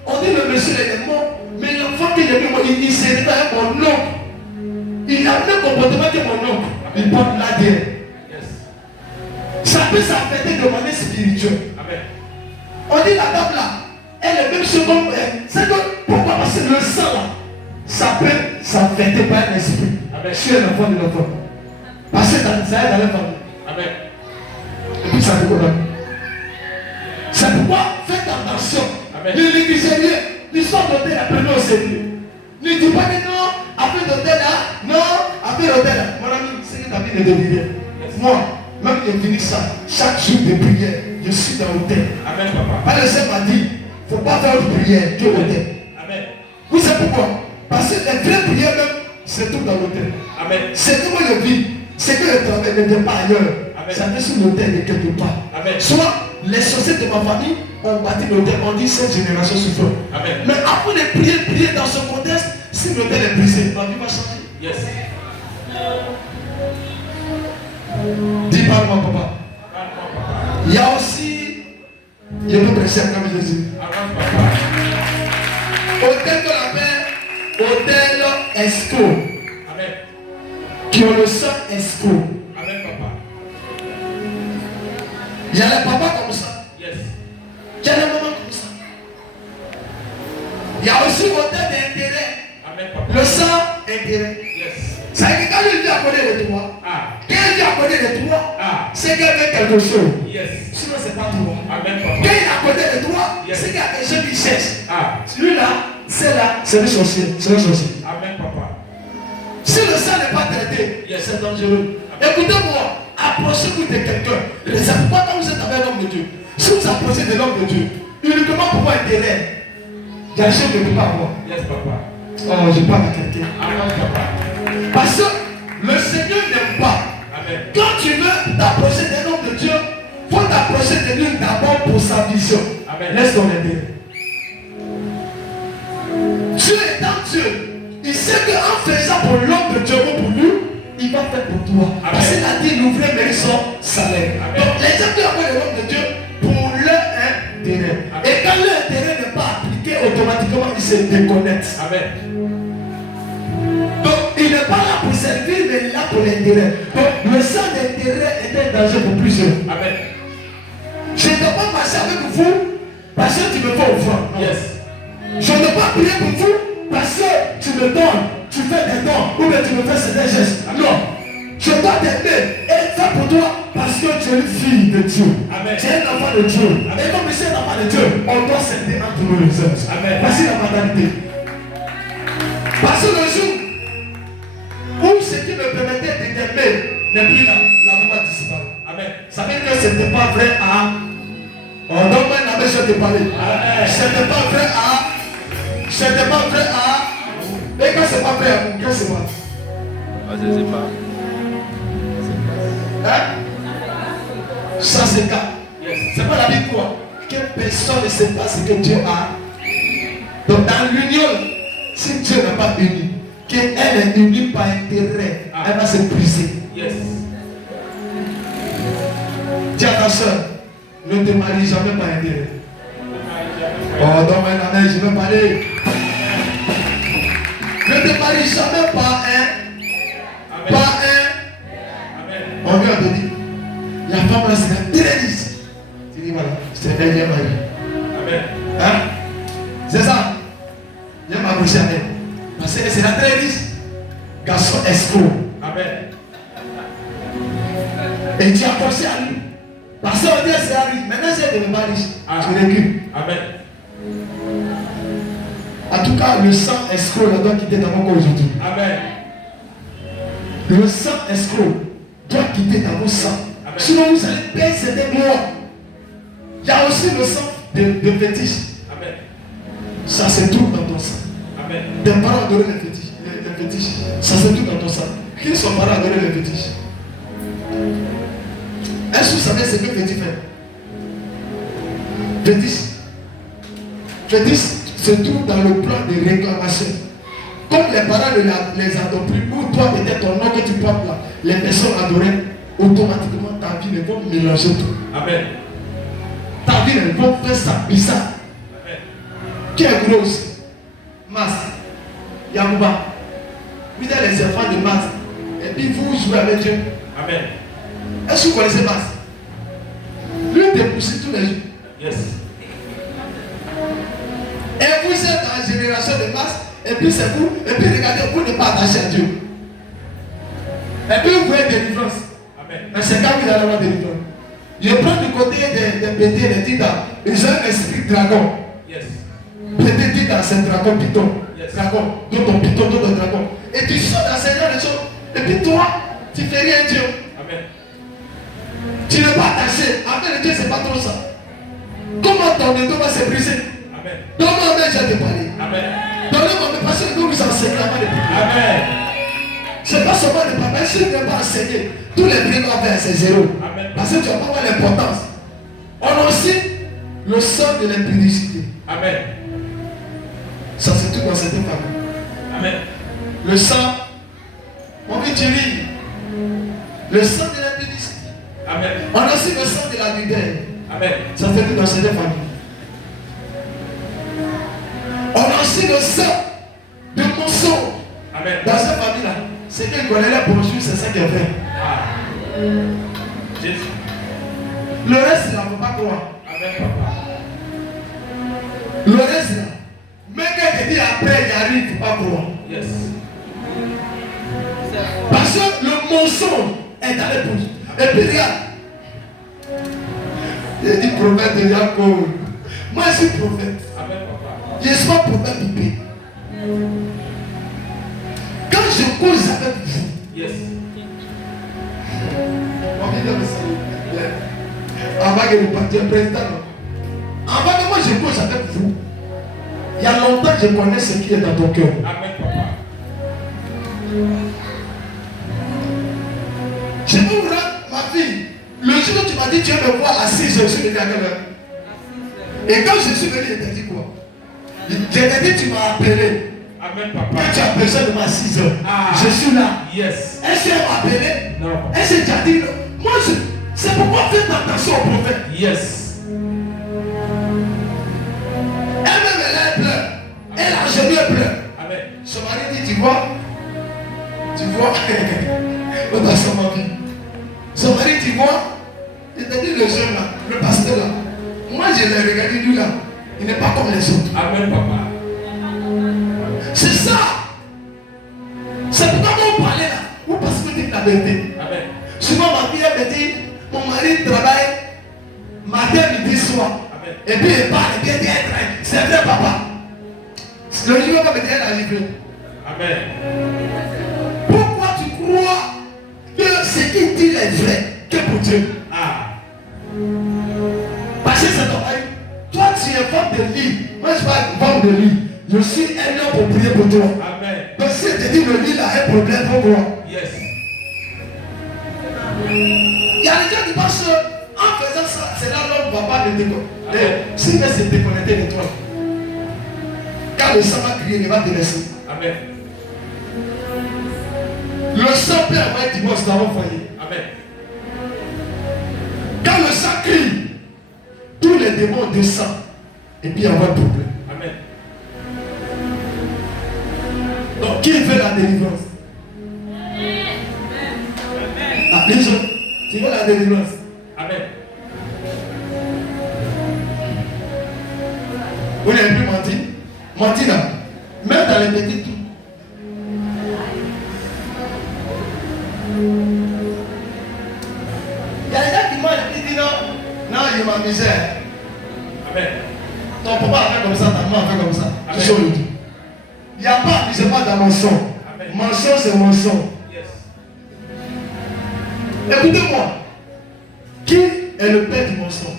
On dit le monsieur est mort, mais l'enfant qui est mort, il s'est réveillé avec mon oncle. Il a le même comportement que mon oncle. Il porte l'ADN. Yes. Ça peut s'affecter de manière spirituelle. Amen. On dit la dame là, elle est même chose comme elle. C'est que pourquoi? Parce que le sang là, ça peut s'affecter par un esprit. Amen. Sur l'enfant de l'enfant. Parce que ça est dans la famille. Amen. Et puis ça décolle. C'est pourquoi faites attention. Amen. Ne négligez rien. L'histoire d'hôtel là, prenez au sérieux. Ne dis pas que non, après l'hôtel là, non, après l'hôtel là. Mon ami, c'est que ta vie ne devient rien. Moi, même que je finis ça, chaque jour de prière, je suis dans l'hôtel. Amen, papa. Pas le Seigneur m'a dit, il ne faut pas faire de prière, Dieu l'hôtel. Amen. Vous savez pourquoi? Parce que les vraies prières même, c'est tout dans l'hôtel. Amen. C'est que moi je vis, c'est que le travail n'était pas ailleurs. Amen. Ça vient sur l'hôtel de quelque part. Amen. Soit les sociétés de ma famille ont bâti l'hôtel, on dit cette génération souffre. Amen. Mais après de prier dans ce contexte, si l'hôtel est brisé, ma vie va changer. Yes. Dis parle-moi papa. Parle-moi, papa. Il y a aussi, je peux prêcher comme Jésus. Avance, papa. Hôtel qu'on appelle hôtel Esco. Amen. Qui ont le sang Esco. Amen, papa. Il y a les papas comme ça. Yes. Il y a les mamans comme ça. Il y a aussi hôtel d'intérêt. Amen, papa. Le sang intérêt. Yes. Ça veut dire que quand je dis à côté de toi, Ah. quand il dit à côté de toi, Ah. c'est qu'il fait quelque chose. Yes. Sinon, c'est pas toi. Amen, Quand il papa. est à côté de toi, Yes. c'est qu'il y a quelque chose qui cherche. Ah. Celui-là, c'est le sorcier. C'est le sorcier. Amen, papa. Si le sang n'est pas traité, Yes. c'est dangereux. Écoutez-moi, approchez-vous de quelqu'un. C'est pourquoi quand vous êtes avec l'homme de Dieu, si vous approchez de l'homme de Dieu, uniquement pour voir intérêt, il y a des choses que je ne peux pas voir. Yes, papa. Oh, je parle à quelqu'un. Amen, papa. Parce que le Seigneur n'aime pas. Amen. Quand tu veux t'approcher d'un homme de Dieu, il faut t'approcher de lui d'abord pour sa vision. Amen. Laisse ton intérêt. Dieu étant Dieu, il sait qu'en faisant pour l'homme de Dieu ou pour lui, il va faire pour toi. Amen. Parce qu'il a dit il ouvrait mais son salaire. Amen. Donc les gens qui appellent l'homme de Dieu pour leur intérêt. Amen. Et quand leur intérêt n'est pas appliqué, automatiquement ils se déconnectent. Amen. Donc il n'est pas là pour servir, mais il est là pour l'intérêt. Donc le sang d'intérêt est un danger pour plusieurs. Amen. Je ne dois pas marcher avec vous parce que tu me fais offrande. Non. Yes. Je ne dois pas prier pour vous parce que tu me donnes, tu fais des dons ou bien tu me fais certains gestes. Non. Je dois t'aimer et faire pour toi parce que tu es une fille de Dieu. Amen. Tu es un enfant de Dieu. Amen. Et comme je suis un enfant de Dieu, on doit s'aider entre nous les hommes. Amen. Voici la mentalité. Parce que le jour où ce qui me permettait de t'aimer n'est plus là, la vie va disparaître. Amen. Ça veut dire que ce n'était pas vrai à... Oh, donc maintenant, je vais te parler. Amen. Ce n'était pas vrai à... Ce n'était pas vrai à... Et quand c'est pas vrai à vous, qu'est-ce que c'est pas? Je ne sais pas. Hein? Ça c'est cas. Yes. C'est pas la vie quoi? Que personne ne sait pas ce que Dieu a. Donc dans l'union, si Dieu n'a pas uni, qu'elle est unie par intérêt, Ah. elle va se briser. Yes. Dis à ta soeur, ne te marie jamais par intérêt. Oh, donne-moi un amen, je vais parler. Ne te marie jamais par un. Amen. Par un. Amen. On vient de dire, la femme là c'est la très riche. Tu dis voilà, c'est le dernier mari. Amen. Hein? C'est ça. Viens m'approcher avec. Parce que c'est la très riche. Garçon escroc. Amen. Et tu as pensé à lui. Parce qu'on dit c'est riche. Maintenant, c'est de pas riche. Tu recules. Amen. En tout cas, le sang escroc doit quitter ta corps aujourd'hui. Amen. Le sang escroc doit quitter ta vos sang. Sinon, vous allez perdre cette gloire. Il y a aussi le sang de fétiche. Amen. Ça se trouve dans ton sang. Amen. Tes parents adoraient les fétiches. Les fétiches. Ça se trouve dans ton sang. Qui sont parents adoraient les fétiches? Est-ce que vous savez ce que fétiche fait? Fétiche se trouve dans le plan de réclamation. Comme les parents ne les adoptent plus, ou toi peut-être ton nom que tu portes là, les personnes adoraient, automatiquement ta vie ne va mélanger tout. Amen. Ta vie ne va faire ça bizarre. Amen. Qui est grosse? Mas, Yamouba. Vous êtes les enfants de Mas. Et puis vous jouez avec Dieu. Amen. Est-ce que vous connaissez Mas? Lui dépousse tous les jours. Yes. Et vous êtes dans la génération de Mas. Et puis c'est vous. Et puis regardez, vous n'êtes pas attaché à Dieu. Et puis vous voyez délivrance. Amen. Mais c'est quand vous allez avoir délivrance. Je prends du côté des pétés, des titans. Ils ont un esprit dragon. Yes. Pété titan, c'est dragon, python. Yes. Dragon, d'autres python, d'autres dragon. Et tu sors dans ces gens de choses. Et puis toi, tu fais rien Dieu. Amen. Tu n'es pas attaché. Avec le Dieu, c'est pas trop ça. Comment ton étau va se briser? Amen. Donne-moi un j'ai te parler. Amen. Donnez-moi un parce que nous vous enseignons avant de prier. Amen. C'est pas seulement le papa, si tu ne pas enseigner, tous les prix vont vers ces zéros. Amen. Parce que tu vas pas voir l'importance. On a aussi le sang de l'impudicité. Amen. Ça c'est tout dans cette famille. Amen. Le sang, on dit tu lis. Le sang de l'impudicité. Amen. On a aussi le sang de la l'adultère. Amen. Ça fait tout dans cette famille. On a aussi le sang de mensonge. Amen. Dans cette famille-là, c'est qu'ils connaissent la bonjour, c'est ça qui est vrai. Ah. Jésus. Le reste, là, il ne faut pas croire. Amen, papa. Le reste, là, même quand il dit après, il arrive, il ne faut pas croire. Yes. Parce que le mensonge est dans les bouches. Et puis regarde, il dit prophète de Jacob. Moi, je suis prophète. Amen, papa. Je ne suis pas prophète pipé. Quand je cause avec vous, Yes. avant que vous partiez président, avant que moi je cause avec vous, il y a longtemps que je connais ce qui est dans ton cœur. Amen, papa. Je vous rends ma fille. Le jour où tu m'as dit tu veux me voir à 6 heures, je suis venu à quelle heure? Et quand je suis venu, je t'ai dit quoi? Je t'ai dit tu m'as appelé. Amen, papa. Quand tu as besoin de moi à 6 heures, je suis là. Yes. Est-ce qu'elle m'a appelé? Non. Est-ce que tu as dit non? Moi, c'est pourquoi faites attention au prophète. Yes. Elle-même, elle pleure. Elle a genoux, elle pleure. Amen. Son mari dit, tu vois, le pasteur m'a dit. Son mari, tu vois, il t'a dit le jeune là, le pasteur là. Moi, je l'ai regardé, lui là, il n'est pas comme les autres. Amen, papa. C'est ça. C'est pourquoi vous parlez là, vous parce que vous dites la vérité. Amen. Souvent, ma fille, elle me dit, mon mari travaille matin, midi, soir. Amen. Et puis, il parle, et puis, il dit, c'est vrai, papa. Le jour où va me dire, elle a livré. Amen. Pourquoi tu crois que ce qu'il dit est vrai que pour Dieu? Ah. Parce que c'est ton mari. Toi, tu es femme de lit. Moi, je suis pas femme de lit. Je suis un homme pour prier pour toi. Amen. Donc, si je te dis le lit là a un problème pour moi. Yes. Il y a des gens qui pensent qu'en faisant ça, c'est là l'homme ne va pas le déconnecter. S'il veut se déconnecter de toi, quand le sang va crier, il va te laisser. Amen. Le sang peut avoir un divorce dans mon foyer. Amen. Quand le sang crie, tous les démons descendent et puis il y a un problème. Amen. Donc, qui veut la délivrance? Ah, les gens, tu veux la délivrance? Amen. Vous n'avez plus menti? Menti là. Même dans les petits trucs. Il y a des gens qui mangent et qui disent non, ma misère. Amen. Ton papa a fait comme ça, ta maman a fait comme ça. Amen. Tu sais, il n'y a pas amusement dans mensonge. Amen. Mensonge, c'est mensonge. Yes. Écoutez-moi. Qui est le père du mensonge?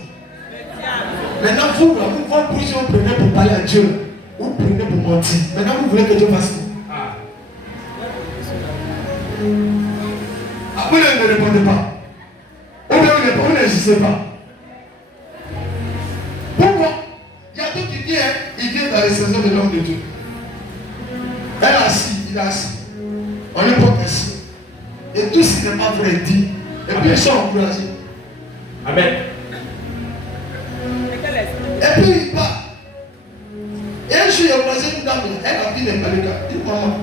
Maintenant, vous prenez pour parler à Dieu. Vous prenez pour mentir. Maintenant, vous voulez que Dieu fasse quoi? Vous ne répondez pas. Ou bien vous n'existez pas. Pourquoi? Il y a d'autres qui viennent, il vient dans les saisons de l'homme de Dieu. Elle est assis, il est assis. On n'est pas assis. Et tout ce qui n'est pas vrai dit. Et puis ils sont encouragés. Amen. Et puis il part. Et un jour, il a croisé une dame, elle a vu les Malika. Il dit, maman,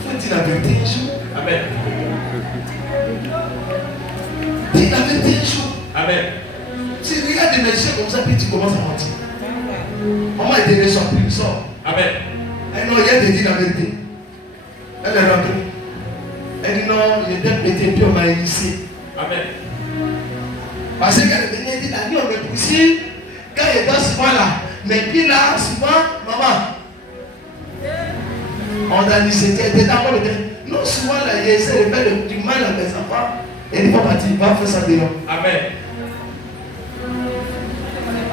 faut-il la vérité un jour? Amen. Dis la vérité un jour. Amen. Si tu regardes des messieurs comme ça, puis tu commences à mentir. Maman est déjà sortie, il sort. Amen. Elle non, elle te dit la vérité. Elle est rentrée. Elle dit non, j'étais pété, puis on m'a initié. Amen. Parce qu'elle est venue, elle dit la nuit, on me pousse. Quand il dort souvent là, mais puis là, souvent, maman, on a dit c'était d'accord le temps. Non, souvent là, il essaie de faire du mal à mes enfants. Et il va partir, il va faire ça dehors. Amen.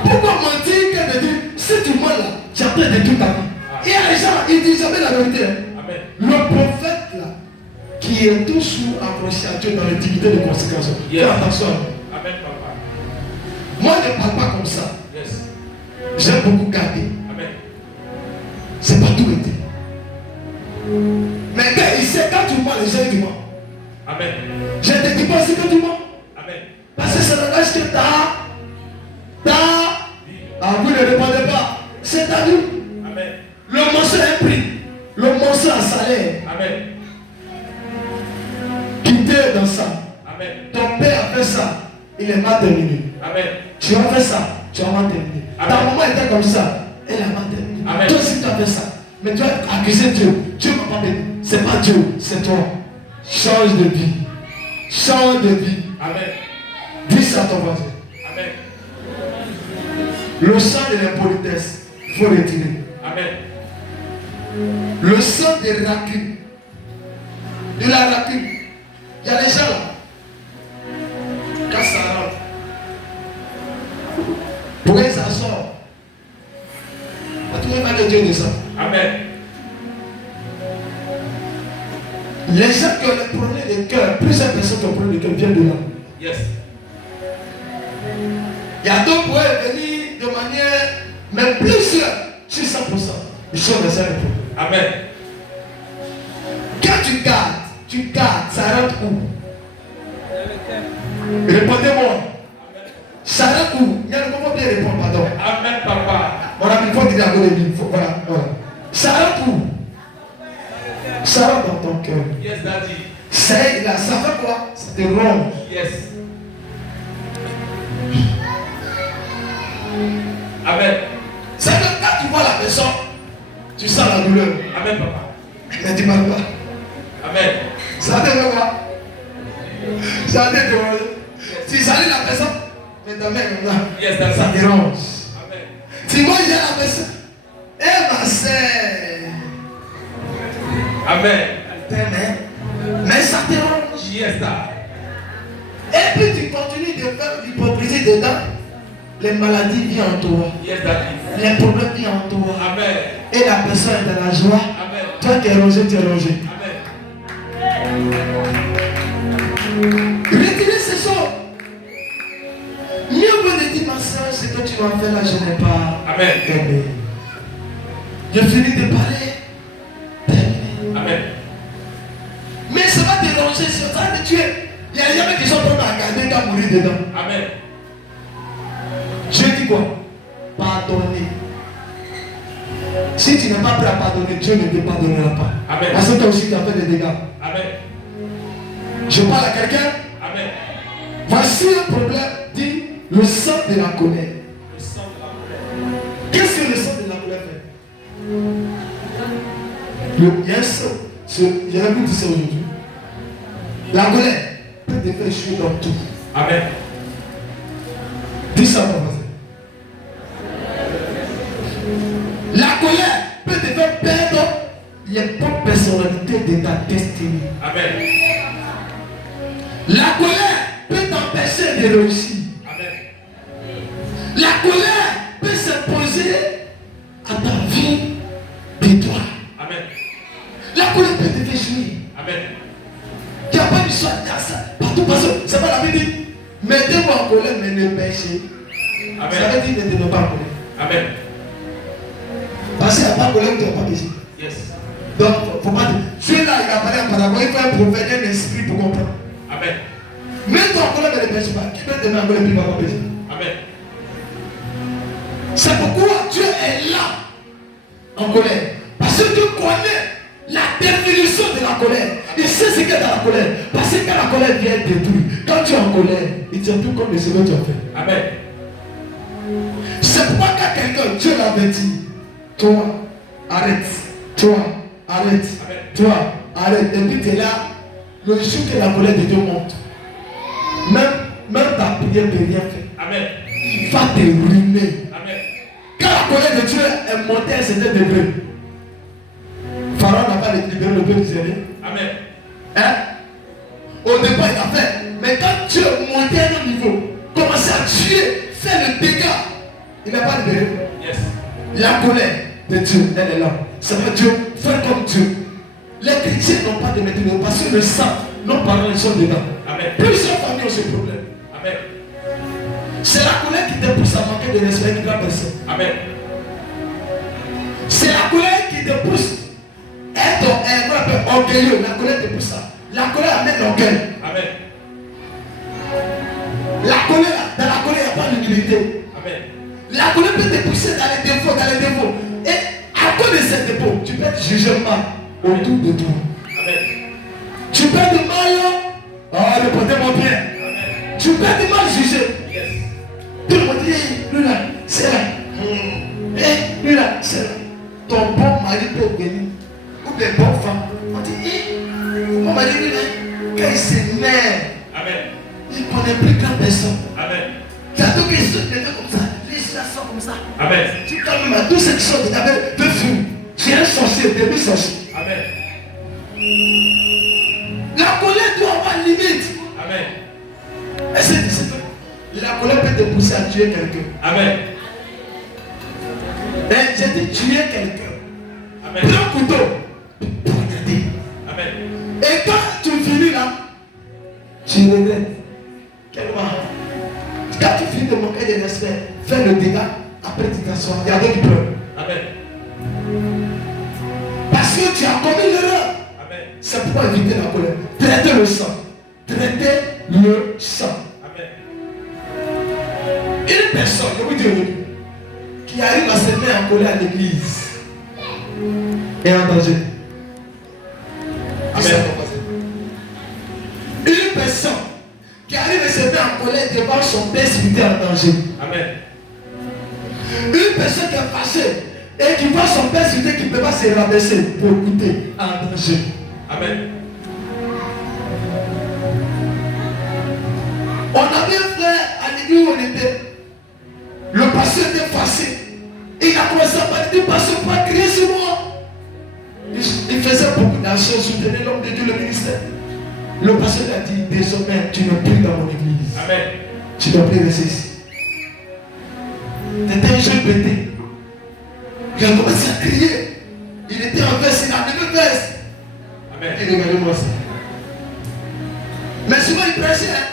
Pourquoi mentir qu'elle te dit, si tu mens là, tu as peur de toute ta vie. Et il y a les gens, ils disent jamais la vérité. Amen. Le prophète là, qui est toujours accroché à Dieu dans l'intimité de consécration. Yes. Fais attention. Amen, papa. Moi, je ne parle pas comme ça. Yes. J'aime beaucoup garder. Amen. C'est pas tout été. Mais quand il sait, quand tu mens, les gens disent mens. Amen. Je ne te dis pas aussi que tu mens. Amen. Parce que c'est l'âge que vous ne répondez pas. C'est-à-dire, Amen. le mensonge a un prix. Le mensonge a un salaire. Amen. Quitter dans ça. Amen. Ton père a fait ça. Il est mal terminé. Amen. Tu as fait ça. Tu as mal terminé. Ta Amen. maman était comme ça. Elle a mal terminé. Amen. Toi aussi tu as fait ça. Mais tu as accusé Dieu. Dieu m'a pas béni. C'est pas Dieu, c'est toi. Change de vie. Change de vie. Amen. Dis ça à ton voisin. Amen. Le sang de l'impolitesse, il faut retirer. Amen. Le sang de rancune. De la rancune. Il y a des gens là. Quand ça rentre. Pourquoi ça sort? Tu ne pas que Dieu de ça. Amen. Les gens qui ont des problèmes de cœur, plusieurs personnes qui ont des problèmes de cœur viennent de là. Yes. Il y a d'autres qui pourraient venir de manière, mais plusieurs, sur 100%, ils sont dans ça. Amen. Quand tu gardes, ça rentre où? Répondez-moi. Ça rentre où? Il y a le moment bien répondre, pardon. Amen, papa. On a mis il faut dire à mon avis. Voilà. Ça rentre où? Ça rentre dans ton cœur. Yes, daddy. C'est là, ça fait quoi? Ça te ronge. Yes. Amen. C'est que quand tu vois la personne, tu sens la douleur. Amen, papa. Mais tu ne parles pas. Amen. Ça te fait quoi? Ça te dérange. Si ça dit la personne, mais ta mère comme ça, Yes, that's ça it. dérange. Amen. Tu vois, il y a la personne. Eh ma sœur, Amen. t'aimes, hein? Mais ça te dérange. Yes, sir. Et puis tu continues de faire l'hypocrisie dedans. Les maladies viennent en toi. Yes, daddy. Les problèmes viennent en toi. Amen. Et la personne est dans la joie. Amen. Toi, tu es rongé, tu es rongé. Amen. Retirez ces choses. Mieux vaut de dire, ma soeur, ce que tu m'as fait là, je n'ai pas Amen. aimé. Je finis de parler. Terminé. Amen. Mais ça va te ronger, ça va te tuer. Il y a des gens qui sont prêts à garder qu'à mourir dedans. Amen. Je dis quoi? Pardonner. Si tu n'es pas prêt à pardonner, Dieu ne te pardonnera pas. Amen. Parce que toi aussi tu as fait des dégâts. Amen. Je parle à quelqu'un. Amen. Voici un problème, dit le sang de la colère. Le sang de la colère. Qu'est-ce que le sang de la colère fait? Il y a un sang. Il y a un goût de ça aujourd'hui. La colère peut te faire échouer dans tout. Amen. Dis ça, mon voisin. La colère peut te faire perdre les propres personnalités de ta destinée. Amen. La colère peut t'empêcher de réussir. Amen. La colère peut s'imposer à ta vie de toi. Amen. La colère peut te faire jouir. Amen. Il n'y a pas d'histoire de ça. Partout, parce que c'est pas la Bible dit. Mettez-moi en colère, mais ne péchez. Amen. Ça veut dire ne pas en colère. Amen. Parce qu'il n'y a pas de colère, tu ne vas pas pécher. Yes. Donc, il ne faut pas dire. Dieu là, il a parlé en parabole, il faut un prophète, un esprit pour comprendre. Amen. Mets-toi en colère, mais ne péche pas. Qui peut te mettre en colère, puis il ne va pas pécher. Amen. C'est pourquoi Dieu est là en colère. Parce que Dieu connaît la définition de la colère. Il sait ce qu'est dans la colère. Parce que quand la colère vient détruire, quand tu es en colère, il tient tout comme le Seigneur tu as fait. Amen. C'est pourquoi quand quelqu'un, Dieu l'avait dit, toi, arrête, toi, arrête, Amen. toi, arrête. Et puis tu es là, le jour que la colère de Dieu monte, même ta prière ne peut rien faire. Amen. Il va te ruiner. Amen. Quand la colère de Dieu est montée à un certain degré, Pharaon n'a pas libéré le peuple d'Israël. Amen. Hein? Au départ, il a fait. Mais quand Dieu montait à un autre niveau, commençait à tuer, faire le dégât, il n'a pas libéré. Yes. La colère de Dieu, elle est là. Ça veut Dieu, faire comme Dieu. Les chrétiens n'ont pas de maîtrise parce que le sang, nos parents, ils sont dedans. Amen. Plusieurs familles ont ce problème. Amen. C'est la colère qui te pousse à manquer de respect d'une grande personne. Amen. C'est la colère qui te pousse à être orgueilleux. La colère te pousse ça. La colère amène l'orgueil. Amen. La colère, dans la colère, il n'y a pas d'humilité. Amen. La colère peut te pousser dans les défauts, Et à cause de ces défauts, tu peux être jugé mal autour de toi. Amen. Tu peux être mal, oh, le côté mon bien. Amen. Tu peux être mal jugé. Yes. Tout le monde dit, lui là, c'est là. Lui là, c'est là. Ton bon mari peut venir. Ou des bonnes femmes. On dit, mon mari, lui là, quand il s'énerve, Amen. il ne connaît plus grand personne. Amen. Il y a deux questions qui étaient comme ça. Les gens sont comme ça. Amen. Tu calmes à tous ceux qui sont avec deux filles. J'ai un sorcier, demi sorcier. Amen. La colère doit avoir limite. Amen. Et c'est la colère peut te pousser à tuer quelqu'un. Amen. J'ai dit tuer quelqu'un. Amen. Prends un couteau pour regarder. Amen. Et quand tu finis là, tu regrettes. Quellement. Quand tu finis de manquer de respect, fais le dégât, après tu t'assois. Il y a d'autres preuves. Amen. Parce que tu as commis l'erreur. Amen. C'est pour éviter la colère. Traitez le sang. Traitez le sang. Amen. Une personne, je vous dis, qui arrive à se mettre en colère à l'église est en danger. Amen. Une personne qui arrive à se mettre en colère devant son père spirituel en danger. Amen. Une personne qui est fâchée et qui voit son père spirituel qui ne peut pas se rabaisser pour écouter en danger. Amen. On avait un frère à l'église où on était. Le pasteur était fâché. Il a commencé à parler, il pasteur pas crier sur moi. Il faisait beaucoup d'actions, soutenait l'homme de Dieu, le ministère. Le pasteur a dit, désormais, tu ne plus dans mon église. Amen. Tu dois plus rester ici. C'était un jeune pété. Il a commencé à crier. Il était en veste, il a même veste. Amen. Il regardait moi ça. Mais souvent il prêchait, hein.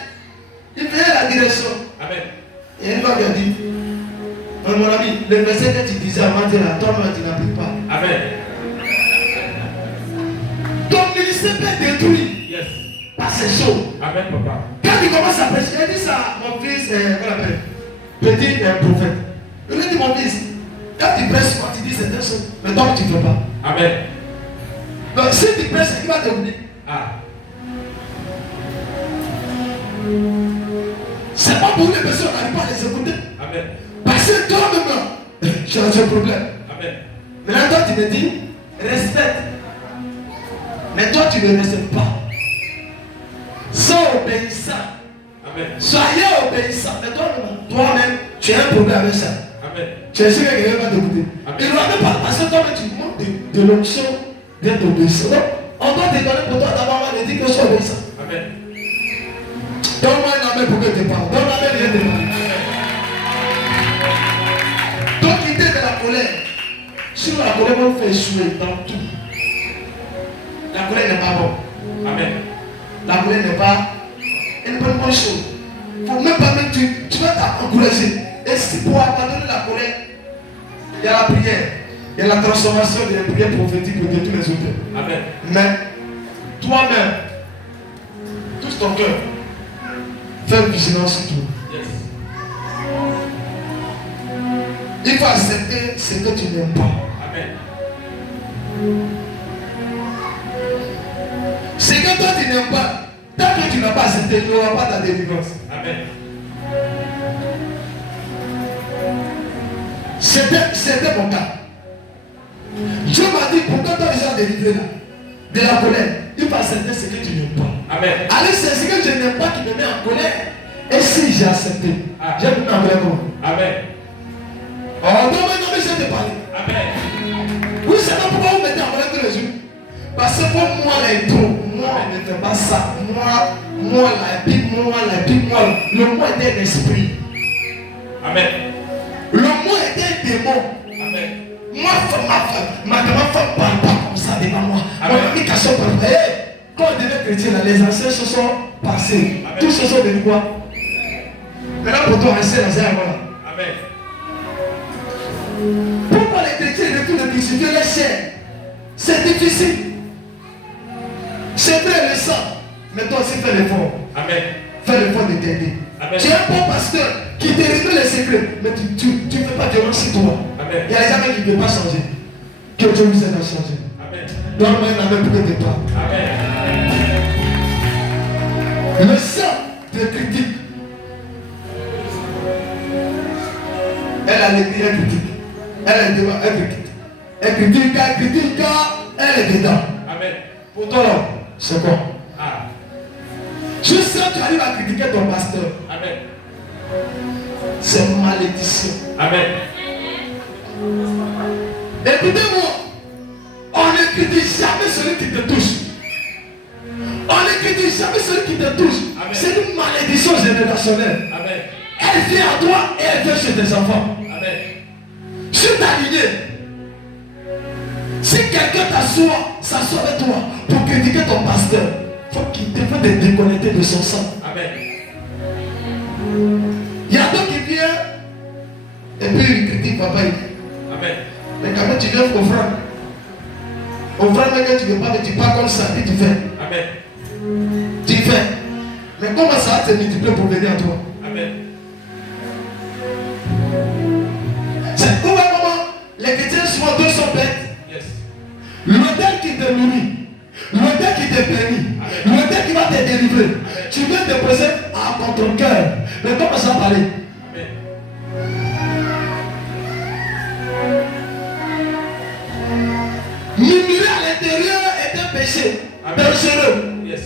Il faisait la direction. Amen. Et une fois il a dit, mon ami, le verset que tu disais avant de la toi tu n'appliques pas. Amen. Ton ministère peut détruit Yes. par ces choses. Amen, papa. Quand il commence à prêcher, il dit ça à mon fils, qu'on appelle, petit prophète. Il lui dit, mon fils, quand tu prêches, quand tu dis certaines choses, mais toi tu ne fais pas. Amen. Donc si tu prêches, il va te venir. Ah. C'est pas pour les personnes qui n'arrivent pas à les écouter. Amen. Parce que toi-même, tu as un problème. Amen. Maintenant, toi, tu me dis, respecte. Mais toi, tu ne respectes pas. Sois obéissant. Amen. Soyez obéissant. Mais toi-même, Tu as un problème avec ça. Amen. Tu es sûr que quelqu'un va t'écouter. Il ne va même pas parce que toi, tu montes de l'onction d'être obéissant. Donc, on doit te donner pour toi d'abord de dire que je sois obéissant. Amen. Donne-moi un amen pour que tu parles. Donne-moi un amen pour que tu parles. Donc, quitter de la colère. Si la colère va vous faire échouer dans tout. La colère n'est pas bonne. Amen. La colère n'est pas une bonne chose. Il ne faut même pas mettre, tu vas t'encourager. Et si pour abandonner la colère, il y a la prière, il y a la transformation des prières prophétiques pour détruire les autres. Amen. Mais toi-même, touche ton cœur, fais vigilance sur tout. Yes. Il faut accepter ce que tu n'aimes pas. Amen. Ce que toi tu n'aimes pas, tant que tu n'as pas accepté, il n'y aura pas ta délivrance. Amen. C'était mon cas. Dieu m'a dit, pourquoi toi déjà délivré là, de la colère, il faut accepter ce que tu n'aimes pas. Amen. Allez, c'est ce que je n'aime pas qui me met en colère. Et si j'ai accepté, j'ai mis en colère comment? Amen. Oh non, mais je vais te parler. Amen. Vous savez pourquoi vous mettez en colère tous les jours? Parce que pour moi, les trop, moi, on ne fait pas ça. Moi, la pique, moi. Le moi était un esprit. Amen. Le moi était un démon. Amen. Moi, ma femme parle pas comme ça devant moi. Amen. Mon ami cachot parle pas. Quand on devait chrétien, là, les anciens se sont passés. Amen. Tous se sont devenus quoi? Maintenant, pour toi, ancien, voilà. Amen. Pourquoi les chrétiens retournent de crucifier les chairs? C'est difficile. C'est vrai le sang. Mais toi aussi fais l'effort. Amen. Fais l'effort de t'aider. Amen. Tu es un bon pasteur qui te révèle les secrets. Mais tu ne fais pas violence sur toi. Amen. Il y a des gens qui ne peuvent pas changer. Que Dieu vous aide à changer. Amen. Donne-moi un amen pour que tu parles. Amen. Le sang te critique. Elle a l'écrit, elle critique. Elle est devant, elle critique. Elle critique, elle est dedans. Amen. Pour toi là, c'est quoi? Ah. Juste quand tu arrives à critiquer ton pasteur, Amen. c'est malédiction. Amen. Écoutez-moi, on ne critique jamais celui qui te touche. On ne critique jamais celui qui te touche. Amen. C'est une malédiction générationnelle. Amen. Elle vient à toi et elle vient chez tes enfants. Amen. Sur ta lignée, si quelqu'un s'assoit avec toi pour critiquer ton pasteur, il faut qu'il te fasse te déconnecter de son sang. Amen. Il y a d'autres qui viennent et puis il critique papa. Amen. Mais quand même tu viens au frère. Au frère, mais que tu ne veux pas, mais tu parles comme ça, et tu fais. Amen. Tu fais. Mais comment ça va te multiplier pour venir à toi? Amen. C'est comment les chrétiens souvent deux sont bêtes. Yes. L'autel qui te nourrit, l'autel qui te bénit, l'autel qui va te délivrer. Tu viens te poser contre ton cœur. Mais comment ça va parler? Amen. Murmurer à l'intérieur est un péché dangereux. Yes.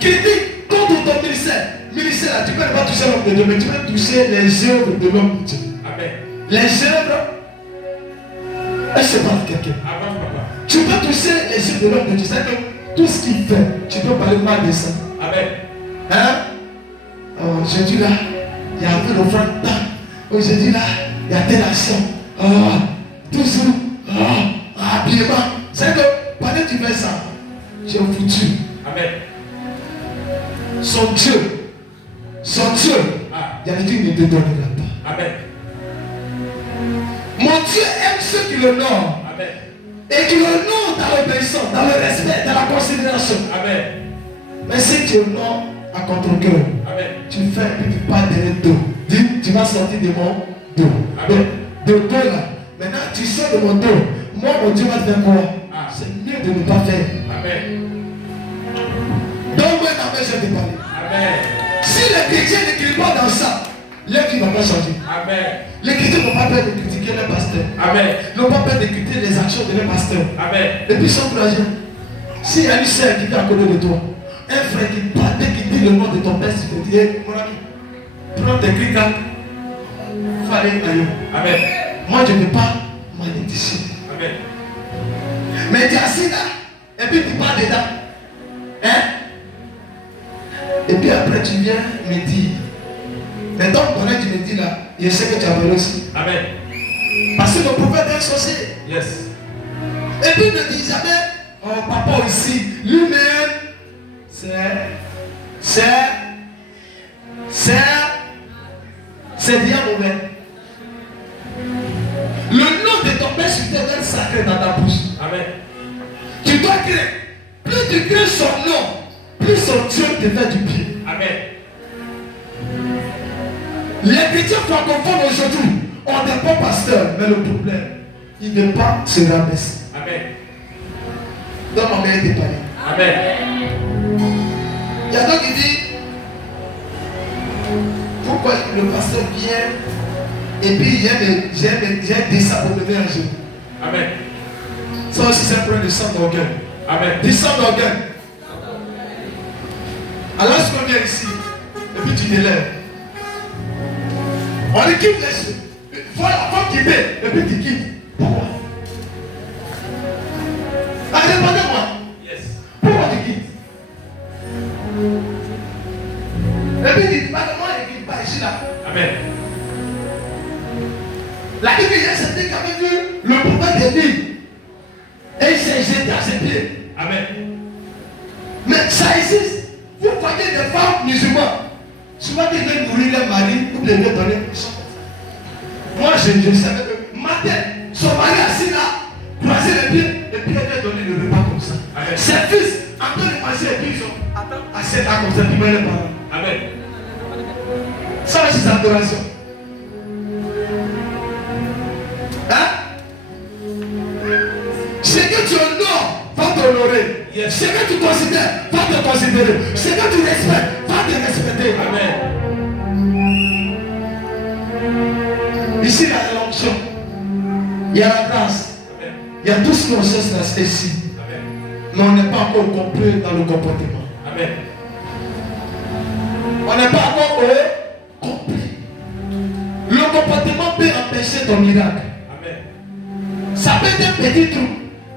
Critique contre ton ministère. Ministère là, tu ne peux pas toucher l'homme de Dieu, mais tu peux toucher les œuvres de l'homme de Dieu. Amen. Les œuvres. Est-ce que je parle à quelqu'un? Avance, papa. Tu peux toucher les œuvres de l'homme de Dieu. C'est-à-dire que tout ce qu'il fait, tu peux parler mal de ça. Amen. Hein? Oh, jeudi là, il y a un peu d'offrande. Aujourd'hui là, il y a telle action. Oh, toujours. Oh, habillement. C'est que pendant que tu fais ça, tu es foutu. Amen. Son Dieu, Ah. il y a des trucs qui ne te donnera pas. Amen. Mon Dieu aime ceux qui l'honorent. Amen. Et qui l'honorent dans l'obéissance, dans le respect, dans la considération. Amen. Mais si tu honores à contre-cœur, Amen. tu fais que tu parles de dos. Dis, tu vas sortir de mon dos. Amen. De dos là. Maintenant, tu sors de mon dos. Moi, mon Dieu va te faire quoi? Ah. C'est mieux de ne pas faire. Amen. Donc, moi, je vais te parler. Amen. Si les chrétiens ne crient pas dans ça, leur vie ne va pas changer. Amen. Les chrétiens n'ont pas peur de critiquer leur pasteur. Amen. Ils n'ont pas peur de critiquer les actions de leur pasteur. Amen. Et puis ils sont courageux. S'il y a une sœur qui est à côté de toi, un frère qui parle, qui dit le nom de ton père, tu te dis, mon ami, prends tes clics là, vas aller ailleurs. Amen. Moi, je ne veux pas m'aller d'ici. Amen. Mais tu es assis là, et puis tu pars dedans. Hein? Et puis après, tu viens me dire. Maintenant, pendant que tu me dis là, je sais que tu as parlé aussi. Amen. Parce que le prophète est un sorcier. Yes. Et puis il ne dit jamais, oh papa aussi, lui-même, c'est bien mauvais. Le nom de ton père sur terre est sacré dans ta bouche. Amen. Tu dois créer. Plus tu crées son nom, plus son Dieu te fait du bien. Amen. Les chrétiens francophones aujourd'hui ont des bons pasteurs, mais le problème, il ne pas se rabaisser. Amen. Donc ma mère est parlé. Amen. Il y a d'autres qui disent pourquoi le pasteur vient et puis j'ai un dessin pour lever un jour. Amen. Ça aussi c'est un problème de sang d'orgueil. Amen. Du sang d'orgueil. Alors lorsqu'on vient ici et puis tu te lèves, on équipe les choses. Il faut quitter et puis tu quittes. Pourquoi? Répondez-moi. Yes. Pourquoi tu quittes? Et puis tu dis, moi je ne quitte pas ici là. Amen. La Bible dit, c'était quand même vu le prophète de Dieu. Et il s'est jeté à ses pieds. Amen. Mais ça existe. Vous voyez des femmes musulmanes. Souvent ils veulent mourir leur mari ou les leur donner une chose. Moi je savais que matin, son mari assis là, croisé les pieds, et puis elle leur donné le repas comme ça. Amen. Ses fils, en train de passer, et puis ils sont à 7 ans comme ça, puis ils les parents. Amen. Ça aussi c'est adoration. Hein? Ce que tu honores va t'honorer. Yes. Ce que tu considères va te considérer. Ce que tu respectes va te respecter. Amen. Ici, il y a l'onction. Il y a la grâce. Amen. Il y a tout ce qu'on cherche là ici. Amen. Mais on n'est pas encore complet dans le comportement. Amen. On n'est pas encore complet. Le comportement peut empêcher ton miracle. Amen. Ça peut être un petit truc,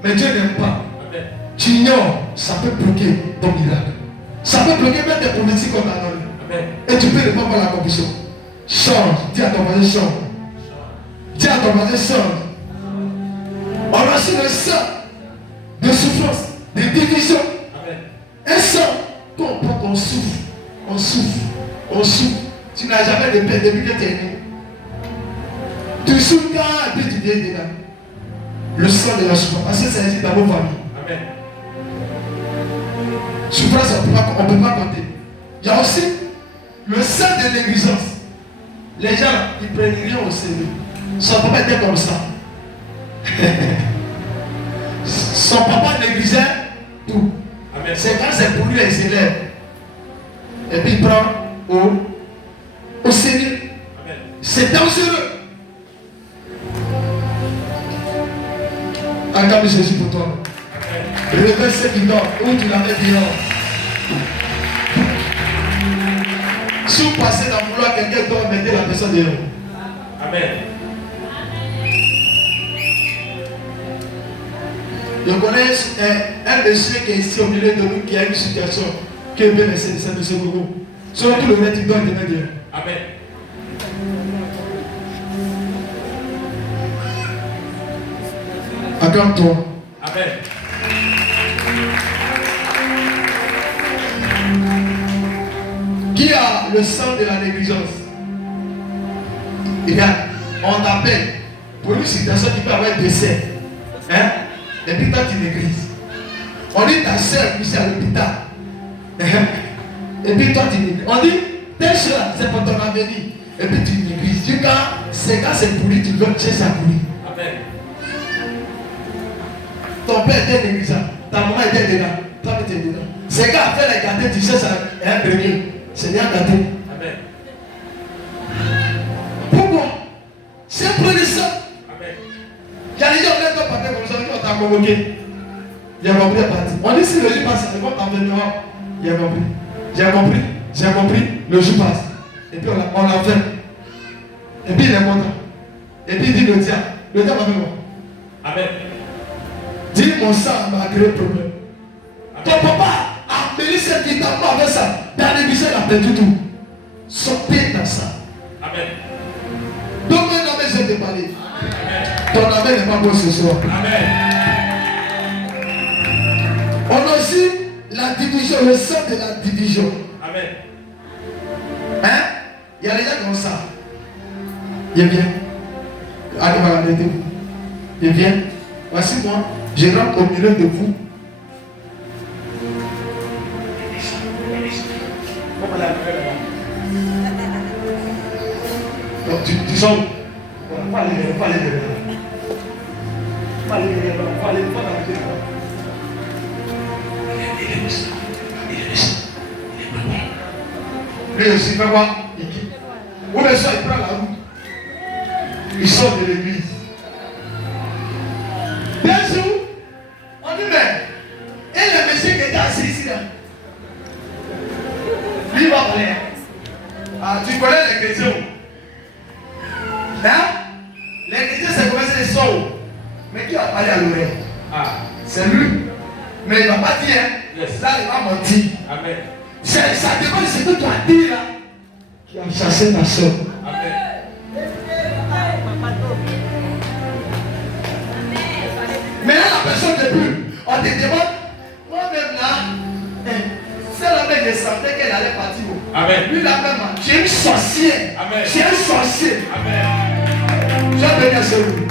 mais Dieu n'aime pas. Amen. Tu ignores, ça peut bloquer ton miracle. Ça peut bloquer même des politiques qu'on t'a donné. Amen. Et tu peux ne pas voir la compétition. Change, dis à ton voisin change. Dis à ton voisin change. On a reçu le sang de souffrance, de division. Amen. Un sang qu'on porte, on souffre. On souffre. On souffre. Tu n'as jamais de paix depuis que tu es né. Tu souffres et puis tu viens dedans. Le sang de la souffrance. Parce que ça existe dans vos familles. Amen. Souffrance, on ne peut pas compter. Il y a aussi le sang de négligence. Les gens, ils prennent rien au sérieux. Son papa était comme ça. Son papa négligeait tout. Amen. C'est quand c'est pour lui, il s'élève. Et puis il prend au sérieux. Amen. C'est dangereux. Acclame Jésus pour toi. Amen. Réveille ceux qui dorment, où tu l'avais dehors. Si vous passez dans le couloir, quelqu'un dort, mettez la personne dehors. Amen. Je connais un monsieur qui est ici au milieu de nous, qui a une situation qui est bien laissée de ce gogo. Sur tout le reste, il doit venir dehors. Amen. Acclame-toi. Amen. Qui a le sang de la négligence? Regarde, on t'appelle pour une situation qui peut avoir un décès. Hein? Et puis toi tu négliges. On dit ta soeur ici à l'hôpital. Et puis toi tu négliges. On dit telle chose c'est pour ton avenir. Et puis tu négliges. Tu quand c'est pourri, tu veux chercher à pourrir. Amen. Ton père était négligent. Ta maman était dedans. Toi tu étais dedans. C'est quand fait les gâtés, tu cherches à un premier. C'est bien gâté. Amen. Pourquoi? C'est un peu de ça. Amen. Il y a des gens qui ont parlé comme ça, on t'a convoqué. J'ai compris la partie. On dit si le jour passe, ils vont t'emmener dehors. J'ai compris. J'ai compris. Le jour passe. Et puis on l'a fait. Et puis il est content. Et puis il dit le diable. Le diable va faire quoi? Amen. Dis mon sang m'a créé problème. Ton papa a amené cette vie avec ça. Dans l'église, il a perdu tout. Sortez dans ça. Amen. Donc maintenant, je vais te parler. Amen. Ton amen n'est pas bon ce soir. Amen. On a aussi la division, le sang de la division. Amen. Hein? Il y a les gens comme ça. Il vient. Allez, arrêtez-vous. Il vient. Voici moi. Je rentre au milieu de vous. Donc tu sors. On va aller derrière. Lui aussi, fait quoi? Il quitte. Où le soir, il prend la route. Il sort de l'église. Bien sûr, on dit, mais, et le monsieur qui était assis ici, là, lui il va parler. Ah, tu connais les chrétiens? Hein? Les chrétiens, c'est comment c'est les sorts. Mais qui va parler à l'oreille? Ah, c'est lui. Mais il ne va pas dire, hein? Yes. Là, il va mentir. Amen. Ça dépend de ce que tu as dit là. Tu as chassé ta soeur. Amen. Mais là, la personne ne peut plus. On te demande, moi-même là, c'est la même je sentais qu'elle allait partir. Amen. Lui là même, tu es une sorcière. Amen. Tu es un sorcier. Amen. Je vais venir sur vous.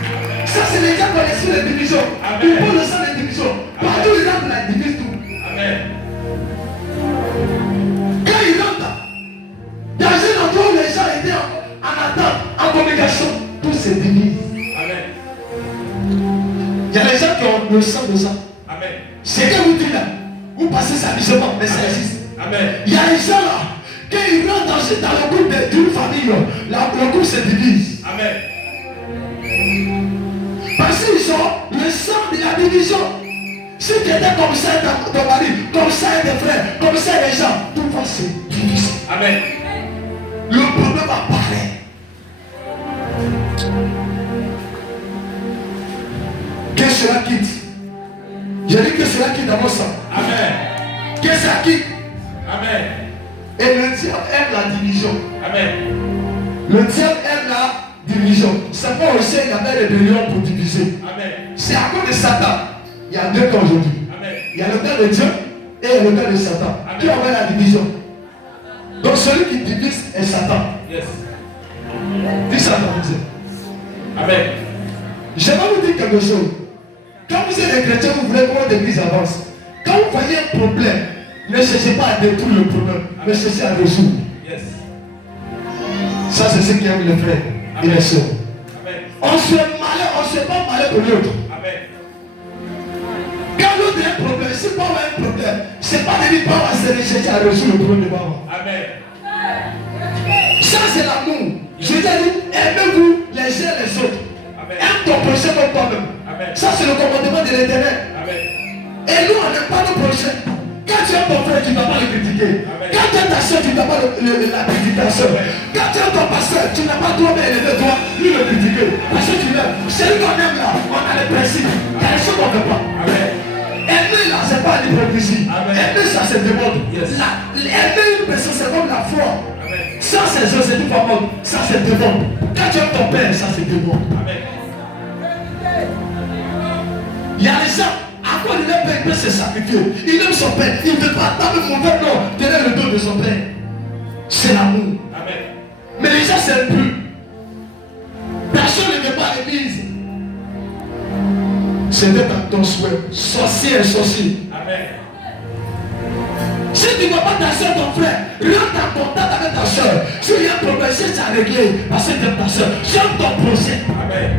Ça, c'est les gens qui connaissent les divisions. Amen. Pour le sang des divisions. Partout, les gens la divisent tout. Amen. Quand il rentre dans un endroit où les gens étaient en attente, en communication, tout se divise. Amen. Il y a des gens qui ont le sang de ça. Amen. Ce que vous dites là, vous passez ça visiblement, mais ça existe. Amen. Il y a des gens là, quand ils rentrent dans le groupe d'une famille, le groupe se divise. Amen. Parce qu'ils ont le sang de la division. Si tu étais comme ça ton mari, comme ça tes frères, comme ça les gens, tout va se diviser. Amen. Le problème apparaît. Que cela quitte. Je dis que cela quitte dans mon sang. Amen. Que cela quitte. Amen. Et le diable aime la division. Amen. Le diable aime la division. C'est pas aussi il y avait rébellion pour diviser. Amen. C'est à cause de Satan. Il y a deux camps aujourd'hui. Amen. Il y a le camp de Dieu et le camp de Satan. Amen. Qui envoie la division. Donc celui qui divise est Satan. Yes. Dis Satan. Amen. Je vais vous dire quelque chose. Quand vous êtes des chrétiens, vous voulez que votre église avance. Quand vous voyez un problème, ne cherchez pas à détruire le problème, mais cherchez à résoudre. Yes. Ça, c'est ce qui aime les frères et les sœurs. On se malheur, on se bat malheur pour l'autre. Quand l'autre a un problème, si Papa a un problème, c'est pas de dire Papa c'est de chercher à résoudre le problème de Papa. Amen. Ça, c'est l'amour. Je veux dire, aimez-vous les uns les autres. Aime ton prochain comme toi-même. Ça, c'est le commandement de l'Éternel. Et nous, on n'aime pas nos prochains. Quand tu aimes ton frère, tu ne vas pas le critiquer. Amen. Quand tu aimes ta soeur, tu ne vas pas la critiquer ta soeur. Quand tu aimes ton pasteur, tu n'as pas toi-même élevé toi, lui le critiquer. Parce que tu l'aimes. Celui qu'on aime là, on a les principes. Il y a des choses qu'on ne veut pas. Amen. Aimer là, ce n'est pas l'hypocrisie. Aimer ça, c'est des modes. Yes. Aimer une personne, c'est comme la foi. Amen. Ça, c'est Joseph Famode. Ça, c'est des modes. Quand tu aimes ton père, ça, c'est des modes. Amen. Il y a les gens. À quoi il aime peut se sacrifier? Il aime son père. Il ne veut pas taper mon père, non. Tenez le dos de son père. C'est l'amour. Amen. Mais les gens, c'est plus. Personne ne veut pas l'église. C'était à ton souhait. Sorcier et sorcier. Amen. Si tu ne vois pas ta soeur, ton frère, rentre en contact avec ta soeur. S'il y a un problème, si tu as réglé, parce que tu aimes ta soeur, j'aime ton projet. Amen.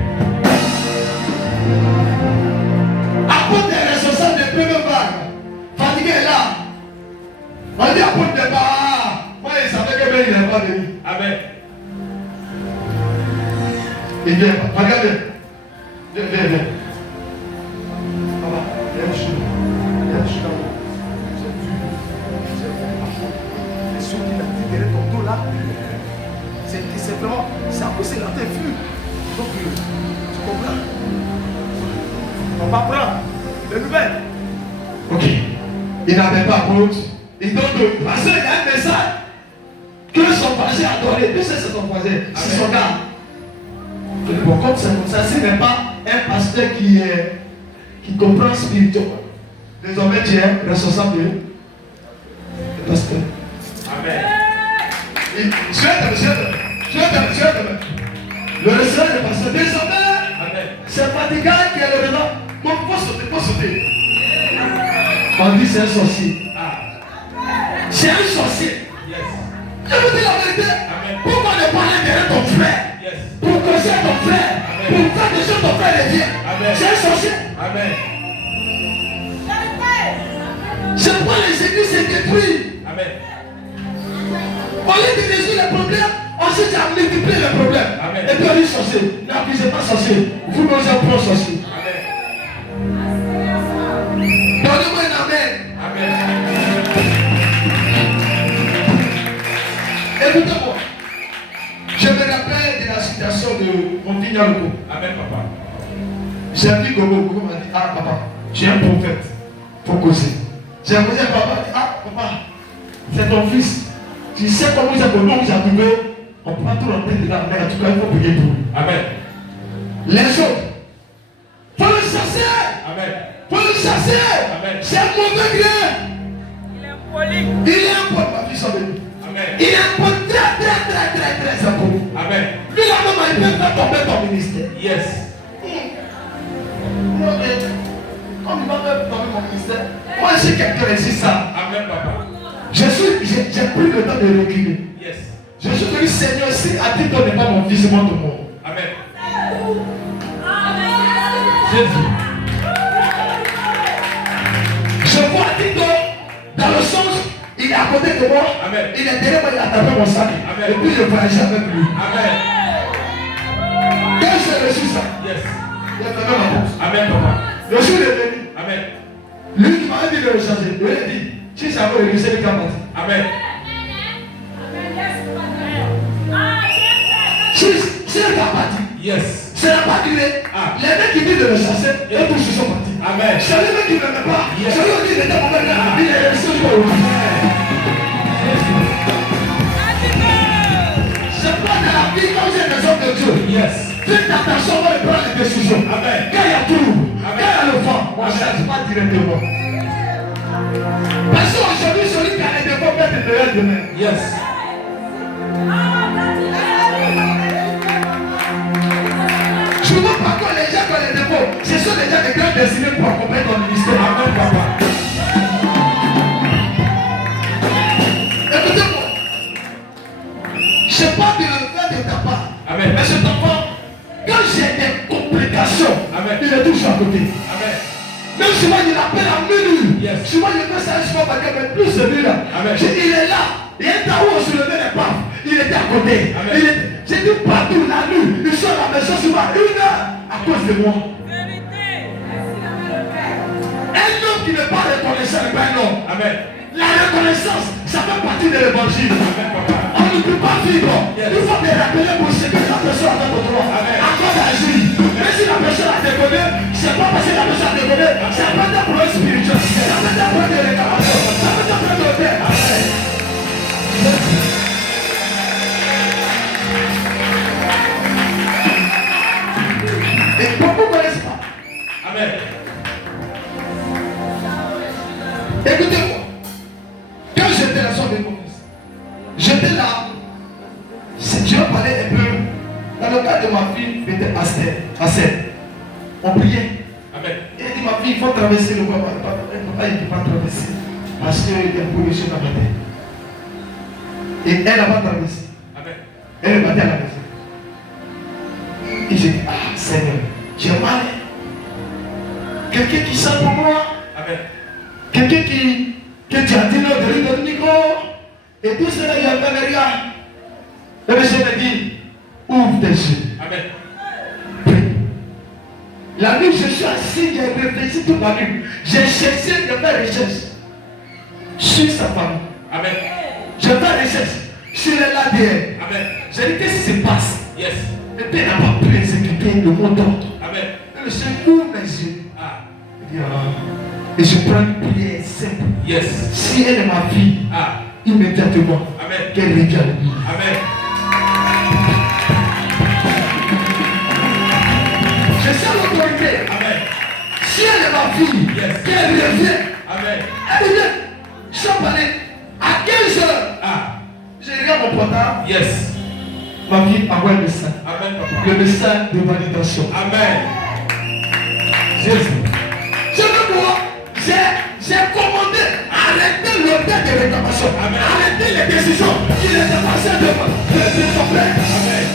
Apôtre est responsable des premières vagues. Fatigué est là. On dit apôtre n'est pas. Moi, il savait que il n'est pas venu. Amen. Il vient. Regardez. Viens. Papa, viens chez nous. Viens chez nous. Les choses qu'il a dit derrière ton dos là, c'est vraiment. C'est à cause de la On va prendre les nouvelles. Ok. Il n'avait pas honte. Il donne le pasteur, il y a un message que son pasteur a donné. Tu sais, c'est son pasteur, c'est son gars. Bon, comme c'est comme ça, ce n'est pas un pasteur qui comprend spirituellement. Désormais, tu es responsable de pasteur. Amen. Le restaurant de pasteur, désormais, c'est fatigant qui est le renom. Bon, faut sauter. On dit c'est un sorcier. C'est un sorcier. Je vous dis la vérité. Pourquoi ne pas aller ton frère? Pour causer ton frère. Pour faire des choses ton frère devient. C'est un sorcier. Amen. C'est pourquoi les églises se détruisent. Amen. Au lieu de résoudre les problèmes, ensuite tu as multiplié les problèmes. Amen. Et puis on dit sorcier. N'accusez pas sorcier. Vous mangez un pro sorcier. Donnez-moi un amen. Amen. Écoutez-moi. Je me rappelle de la situation de mon fils Yalouko. Amen, papa. J'ai dit Gogo m'a dit, ah papa, tu es un prophète. Il faut causer. J'ai posé à papa, ah papa, c'est ton fils. Tu sais comment vous avez nous a trouvé. On ne peut pas tout rentrer dedans, mais en tout cas, il faut payer pour lui. Amen. Les autres, il faut le chasser. Amen. Il faut le chasser. Amen. C'est un mauvais grain. Il est impoli. Il est un bon, ma fille s'en veut. Amen. Il est un bon très impoli. Amen. Lui là-même, il peut faire tomber ton ministère. Yes. Comme il va faire tomber mon ministère, moi j'ai quelqu'un ici ça. Amen, papa. J'ai pris le temps de reculer. Yes. Je suis venu Seigneur, si à ti toi n'est pas mon fils, c'est moi ton monde. Amen. Jésus. Je vois Tito dans le sens, il est à côté de moi. Amen. Il est derrière moi, il a tapé mon sac. Amen. Et puis je voyageais avec lui. Amen. Quand j'ai reçu ça, Yes. il a fermé ma porte. Amen, papa. Le jour est venu. Amen. Lui qui m'avait dit de le changer, il lui a dit, si ça veut réussir, il va partir. Amen. Si elle va partir, Yes. ça n'a pas duré. Ah. Les mecs qui disent de le chasser, eux tous ils sont partis. Amen. C'est les mecs qui ne m'aiment pas. Yes. C'est eux qui étaient mon mec, il est resté au bout. C'est pas dans la vie quand j'ai des hommes de Dieu. Yes. Faites attention à prendre les décisions. Amen. Quand il y a tout, Amen. quand il y a le vent, on ne cherche pas directement. Parce qu'aujourd'hui, celui qui a les défauts peut être meilleur demain. Yes. Souvent, par contre, les gens qui ont les défauts, ce sont les gens de grandes destinées pour accompagner ton ministère. Amen, papa. Écoutez-moi. Je parle de le faire de ta part. Amen. Mais cet enfant, quand j'ai des complications, Amen. il est toujours à côté. Amen. Même souvent, il appelle à minuit. Yes. Souvent, il fait ça, je vois pas mais plus celui-là. Amen. Il est là. Il est là où on se levait les pas. Il était à côté. Amen. J'ai dit partout la nuit. Il sort à la maison souvent 1 heure à cause de moi. Vérité. Un homme qui n'est pas reconnaissant n'est pas un homme. Amen. La reconnaissance, ça fait partie de l'évangile. Amen, papa. On ne peut pas vivre. Yes. Il faut te rappeler pour ce que la personne a fait pour toi. Amen. À quoi d'agir. Mais si la personne a déconné, c'est pas parce que la personne a déconné. C'est pas un problème spirituel. C'est pas un problème de réclamation. C'est pas un problème de paix. Amen. Et beaucoup ne connaissent pas. Amen. Écoutez-moi. Quand j'étais la soeur de mon fils, j'étais là. Je vais parler un peu. Dans le cas de ma fille, était Astère. On priait. Amen. Il a dit ma fille, il faut traverser le bois. Papa, il ne peut pas traverser. Parce qu'il y a une pollution dans la terre. Et elle n'a pas traversé. Amen. Elle est partie à la maison. Et j'ai dit, ah Seigneur, j'ai mal. Quelqu'un qui sent pour moi. Amen. Quelqu'un qui tu as dit non, de le micro. Et tout cela, il y a fait rien. Le monsieur me dit, ouvre tes yeux. Amen. Prie. La nuit, je suis assis, j'ai réfléchi toute la nuit. J'ai cherché de faire recherche sur sa famille. Amen. Je fais recherche sur l'ADN. Amen. J'ai dit, qu'est-ce qui se passe? Yes. Le père n'a pas pu exécuter le mot d'ordre. Amen. Le monsieur ouvre mes yeux. Ah. Et je prends une prière simple. Yes. Si elle est ma fille, immédiatement, Amen. qu'elle revient à l'église. Amen. Je sens l'autorité. Amen. Si elle est ma fille, Yes. qu'elle revient. Amen. Elle revient. Chaque année, à 15 heures, je regarde mon portable. Yes. Ma fille envoie un message. Amen, papa. Le message de validation. Amen. Jésus. Je veux voir. J'ai commandé. Arrêtez le temps de réclamation. Amen. Arrêtez les décisions. Il est passé devant. De son père. Amen.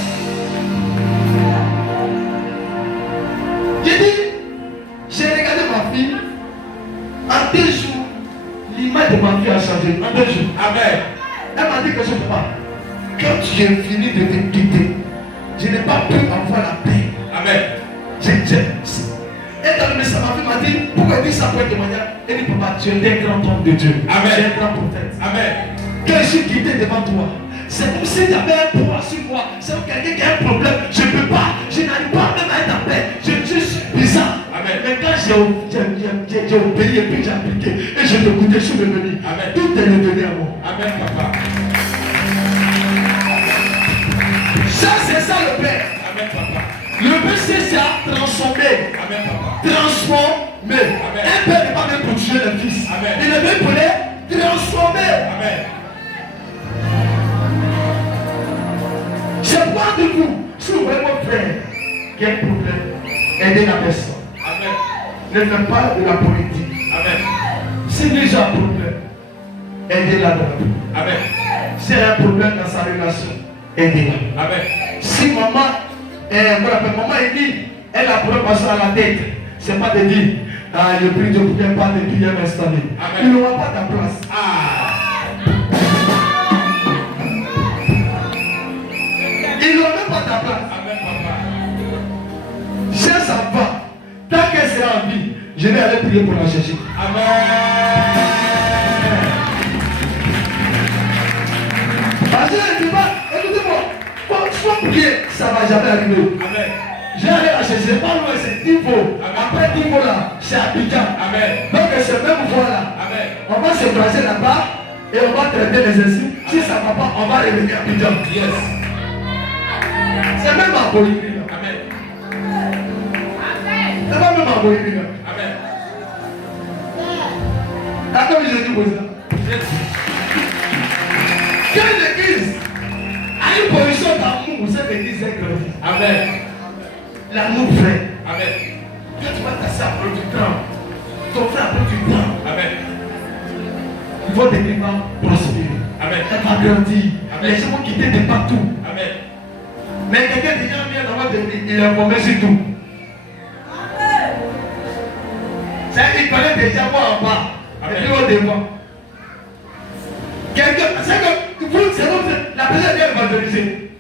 J'ai dit, j'ai regardé ma fille. En 2 jours, l'image de ma fille a changé. En 2 jours. Amen. Elle m'a dit que je ne peux pas. Quand j'ai fini de te quitter, je n'ai pas pu avoir la paix. Amen. Et dans le message, ma fille m'a dit, pourquoi elle dit ça pour un témoignage? Elle dit, papa, tu es un grand homme de Dieu. Amen. Tu es un grand prophète. Amen. Quand je suis quitté devant toi, c'est comme s'il y avait un poids sur moi. C'est comme quelqu'un qui a un problème. Je ne peux pas. Je n'arrive pas même à être en paix. Je suis bizarre. Amen. Mais quand j'ai obéi et puis j'ai appliqué et je t'écoutais, je suis revenu. Amen. Tout est revenu à moi. Amen, papa. Ça, c'est ça le Père. Amen, papa. Le but, c'est ça, transformer. Amen, papa. Transformer. Amen. Un père n'est pas venu pour tuer le fils. Amen. Il est venu pour les transformer. Amen. Je parle de vous. Si vous voyez mon frère qui a un problème, aidez la personne. Amen. Ne faites pas de la politique. Amen. Si les gens ont un problème, aidez-la dans la vie. Amen. Si elle a un problème dans sa relation, aidez-la. Amen. Si maman, maman est dit, elle a un problème à la tête, c'est pas de dire, je prie Dieu pour qu'elle parle et puis elle m'installe. Il n'aura pas ta place. Il n'aura même pas ta place. Amen, papa. Cher ça va. Tant qu'elle sera en vie, je vais aller prier pour la chercher. Amen. Parce que écoutez-moi, sans prier, ça ne va jamais arriver. Amen. Je vais aller la chercher, pas loin, c'est Divo. Après Divo là, c'est Abidjan. Amen. Donc ce même voie là, Amen. on va se placer là-bas et on va traiter les essais. Si ça ne va pas, on va revenir à Abidjan. Yes. C'est même en Bolivie là. Amen. C'est pas même en Bolivie là. Amen. D'accord, je dis vous ça. Yes. Quand l'église a une position d'amour, cette église est grande. Amen. L'amour vrai. Amen. Quand tu vas tasser après du temps, ton frère après du temps, Amen. votre église va prospérer. Amen. Elle va grandir. Amen. Les gens vont quitter de partout. Amen. Mais quelqu'un déjà vient dans votre église, il est informé sur tout. Il connaît déjà quoi en bas. Et puis au devant. Quelqu'un, c'est que vous, c'est votre, la personne vient évangéliser.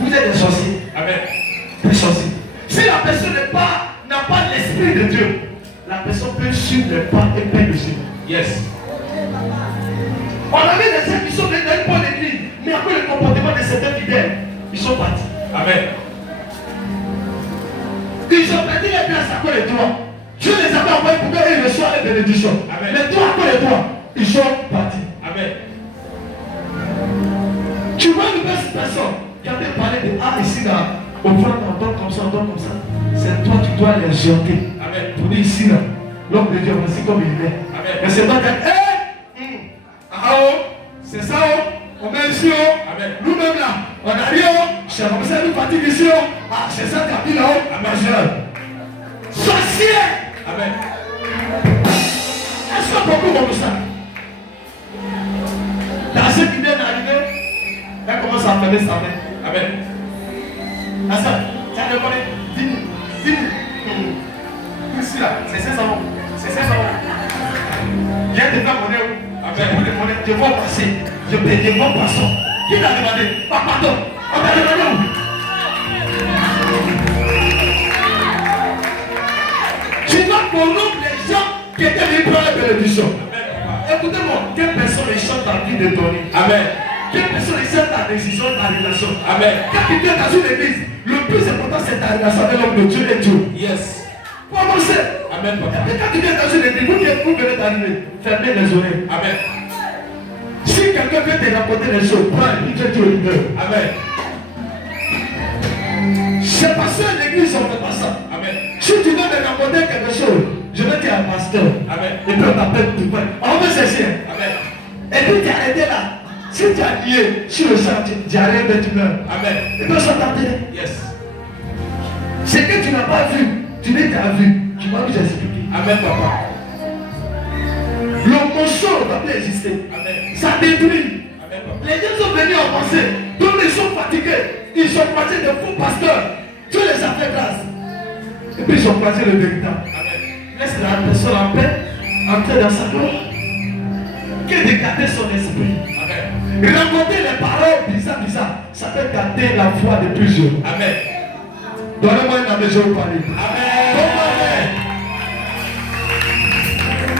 Vous êtes des sorciers. Amen. Des sorciers. Si la personne n'a pas l'esprit de Dieu, la personne peut suivre les pas et peut le suivre. Yes. On avait des gens qui sont venus dans une bonne église, mais après le comportement de certains fidèles, ils sont partis. Amen. Ils ont perdu les places à cause de toi. Dieu les avait envoyés pour qu'ils reçoivent les bénédictions. Amen. Mais toi, à cause de toi, ils sont partis. Amen. Tu vois une personne qui avait parlé de ici là, au fond, on donne comme ça, on donne comme ça. C'est toi, tu dois les jeter. Amen. Pour dire ici là, l'homme de Dieu, voici comme il est. Amen. Mais c'est toi qui dis, c'est ça, on met ici, Amen. nous-mêmes là, on a rien, c'est comme ça, nous fatigue ici, c'est ça qui a dit là-haut, sorcier. Amen. Est-ce que beaucoup comme ça? Dans ce qui vient d'arriver, elle commence à fermer sa main. Amen. Ah ça, tu as demandé, dis-nous. Ici là, c'est 500 euros. C'est 500 euros. Viens de faire monnaie où? Amen. Je vais passer. Je paye des bons passants. Qui t'a demandé? Pas pardon. On t'a demandé où? Tu dois connaître les gens qui étaient libres à la bénédiction. Écoutez-moi, quelle personne est chante ta vie de donner? Amen. Quelle personne est chante ta décision, ta relation? Amen. Quand tu viens dans une église, le plus important c'est ta relation avec l'homme de Dieu et Dieu. Yes. Amen, Et papa. puis quand tu viens dans une église, vous venez d'arriver, fermez les oreilles. Amen. Si quelqu'un veut te raconter les choses, prends un picture du leader. Amen. C'est passé à l'église, on ne fait pas ça. Amen. Si tu veux me raconter quelque chose, je vais dire à un pasteur. Amen. Et puis on t'appelle tout le temps. On veut cesser. Amen. Et puis tu es arrêté là. Si tu as lié sur le champ, tu arrives et tu meurs. Amen. Et puis on s'entend. Yes. Ce que tu n'as pas vu, tu n'as pas vu. Tu vas nous expliquer. Amen, papa. Le mensonge va plus exister. Amen. Ça détruit. Amen, papa. Les gens sont venus en pensée. Donc ils sont fatigués. Ils sont passés de faux pasteurs. Dieu les a fait grâce. Et puis ils ont passé le véritable. Amen. Laisse la personne en paix, entrer dans sa gloire. Que de garder son esprit. Amen. Raconter les paroles bizarres, ça peut garder la foi de plusieurs. Amen. Donnez-moi une amène, je vais vous parler. Amen.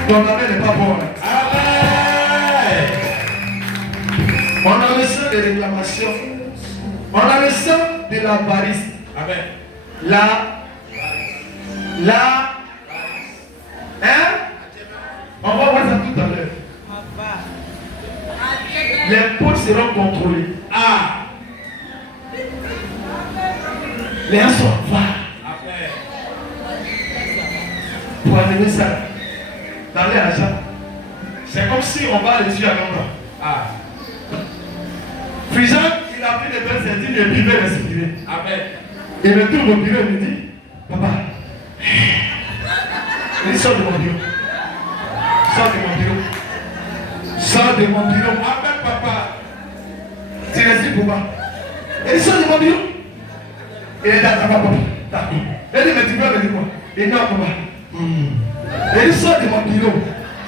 Ton amène n'est pas bon. Amen. On a le sang de réclamation. On a le sang de l'avarice. Amen. Hein? On va voir ça tout à l'heure. Les pots seront contrôlés. Ah. Les gens sont vaches. Amen. Pour amener ça dans les agents. C'est comme si on va les tuer à Londres. Ah. Frisan, il a pris les belles certines et puis il veut respirer. Amen. Il me tourne au bureau et me dit, papa, il sort de mon bureau. Sors de mon bureau. Sors de mon bureau. Amen, papa. Tu restes pour moi. Il sort de mon bureau. Il est dans papa. Il dit, mais tu peux me dire quoi? Il dit, non, papa. Il sort de mon bureau.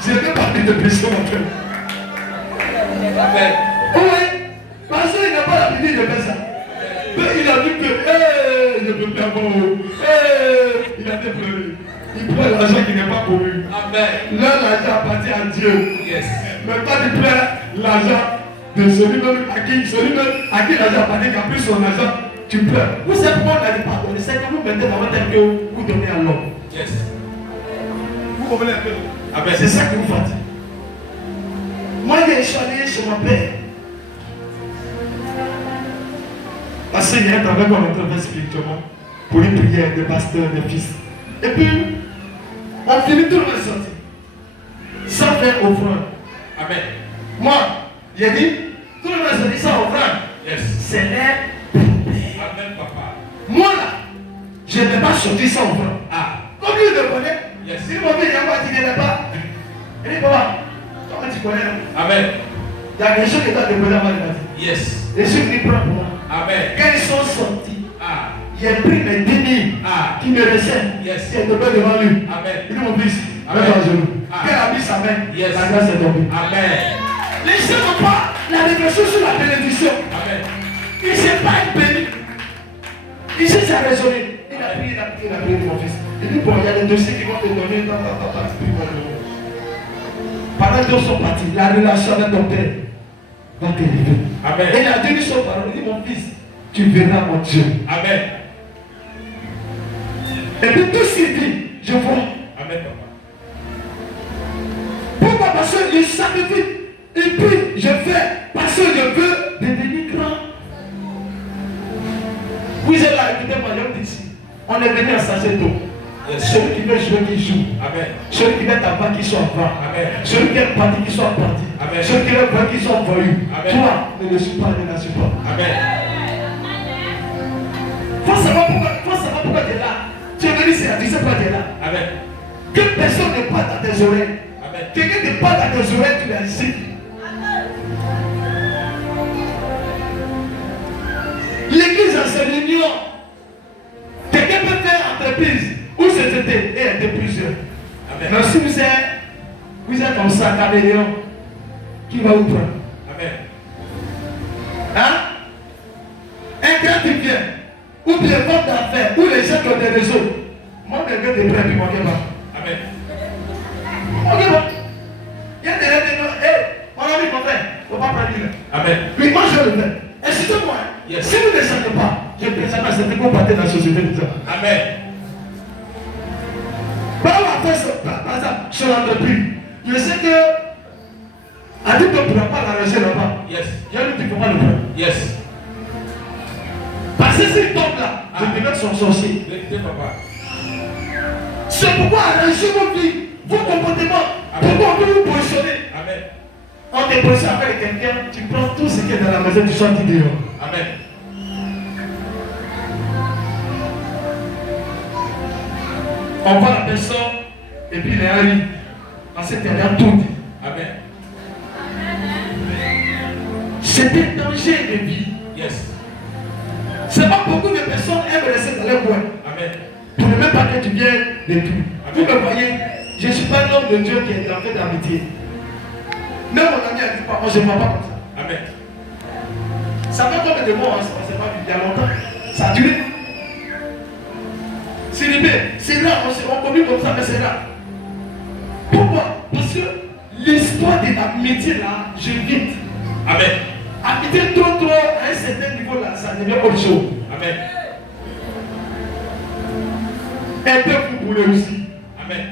Je ne vais pas te blesser mon cœur. Amen. Oui, parce qu'il n'a pas l'habitude de faire ça. Mais il a vu que, il ne peut pas bon. Il a déploré. Il prend l'argent qui n'est pas pour lui. Amen. Là, l'argent appartient à Dieu. Yes. Mais quand il prend l'argent de celui-même à qui l'argent appartient, qui a pris son argent, tu pleures. Vous savez pourquoi on a dit pardonner? C'est que vous mettez dans votre tête que vous donnez à l'homme. Yes. Vous comprenez un peu? Amen. C'est ça que vous faites. Moi, je suis allé chez mon père. Parce qu'il y a un travail qu'on a fait spirituellement pour une prière de pasteur, de fils. Et puis, on finit tout le monde sorti. Sans faire offrande. Amen. Moi, j'ai dit, tout le monde sorti sans offrande. Yes. C'est leur problème. Amen, papa. Moi là, je ne vais pas sortir sans offrande. Ah. Comme il me connaît, Yes. il m'a dit, il y a quoi qui ne l'est pas. Il dit, papa, toi tu connais. Amen. Il y a des choses que tu as déposées avant de partir. Yes. Les choses qui prennent pour moi. Amen. Quand ils sont sortis, Ah. j'ai pris mes 10 000 Ah. qui me restent. Yes. Qui est tombé devant lui. Amen. Il dit, mon fils, Amen. mets-toi à genoux. Ah. Quand il a mis sa main, Yes. la grâce est tombée. Amen. Les gens n'ont pas la réflexion sur la bénédiction. Amen. Il ne s'est pas béni. Ici, ça a résonné. Il a pris mon fils. Il dit, bon, il y a des dossiers qui vont te donner dans ta partie. Pendant qu'ils sont partis, la relation avec ton père va te livrer. Amen. Et il a donné son parole. Il dit, mon fils, tu verras mon Dieu. Amen. Et puis tout ce qu'il dit, je vois. Amen, papa. Pourquoi? Parce que je sacrifie. Et puis, je fais parce que je veux devenir grand. Vous êtes là, écoutez-moi, je vous dis ici. On est venu à Sageto. Yes. Celui qui veut jouer, qui joue. Amen. Celui qui veut avoir, qui soit avant. Amen. Celui qui est parti, qui soit parti. Amen. Celui qui veut voir, qui soit voyou. Amen. Toi, ne le suis pas, ne la suis pas. Amen. Faut savoir pourquoi tu es là. Tu es venu ici, tu sais pourquoi tu es là. Amen. Que personne ne parle dans tes oreilles. Amen. Quelqu'un te parle dans tes oreilles, tu l'insultes. L'église en se réunion. Quelqu'un peut faire entreprise ou société et être plusieurs. Amen. Mais si vous êtes comme ça, caméléon, qui va vous prendre? Amen. Hein? Un grand qui vient, ou bien vente d'affaires, ou les gens qui ont des réseaux. Moi, je vais te prendre, puis manquez pas. Amen. Manquez pas. Il y a des gens, mon ami, mon frère, il ne faut pas prendre lui. Amen. Oui, moi je le fais. Excusez-moi. Yes. Si vous ne descendez pas, je présente à cette qu'on partait dans la société de ça. Amen. Bah, par exemple, sur l'entreprise. Je sais que Adi ne pourra pas l'arranger là-bas. Yes. Je lui dis comment le faire. Yes. Parce que s'il tombe là, je vais mettre son sorcier. Vérité, papa. C'est pourquoi arranger vos vies, vos comportements, pourquoi vous vous positionnez. Amen. On te positionne avec quelqu'un, tu prends tout ce qui est dans la maison, tu sortis dehors. Amen. On voit la personne et puis il est arrivé. Parce que quelqu'un tout dit. Amen. C'est un danger de vie. Yes. C'est pas beaucoup de personnes aiment rester dans leur coin. Amen. Pour ne même pas que tu viennes détruire. Vous me voyez, je ne suis pas un homme de Dieu qui est en fait d'amitié. Même mon ami a dit pas, moi je ne vois pas comme ça. Amen. Ça fait combien de mois, on ne s'est pas vu il y a longtemps. Ça a duré. C'est là, on conduit comme ça, mais c'est là. Pourquoi? Parce que l'histoire de l'amitié là, je vite. Amen. Amitié trop, à un certain niveau là, ça devient autre chose. Amen. Aidez-vous pour réussir. Amen.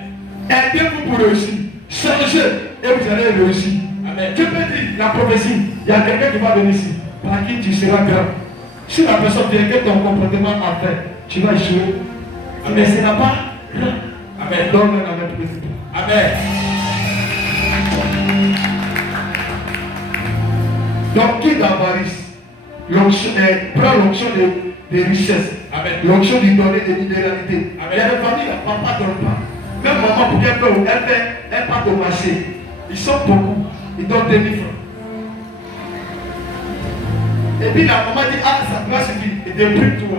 Aidez-vous pour réussir. Changez et vous allez réussir. Amen. Je peux dire la prophétie. Il y a quelqu'un qui va venir ici. Par qui tu seras grand. Si la personne vient que ton comportement a fait, tu vas échouer. Mais ce n'est pas grand. Amen. Donne-le à notre président. Amen. Donc, qui d'avarice prend l'onction de richesse, l'onction du donner de libéralité. Il y a des familles, papa ne donne pas. Même maman, pour qu'elle elle part au marché. Ils sont beaucoup. Ils donnent 2000 francs. Et puis la maman dit, ah, ça doit suffire. Et détruit tout.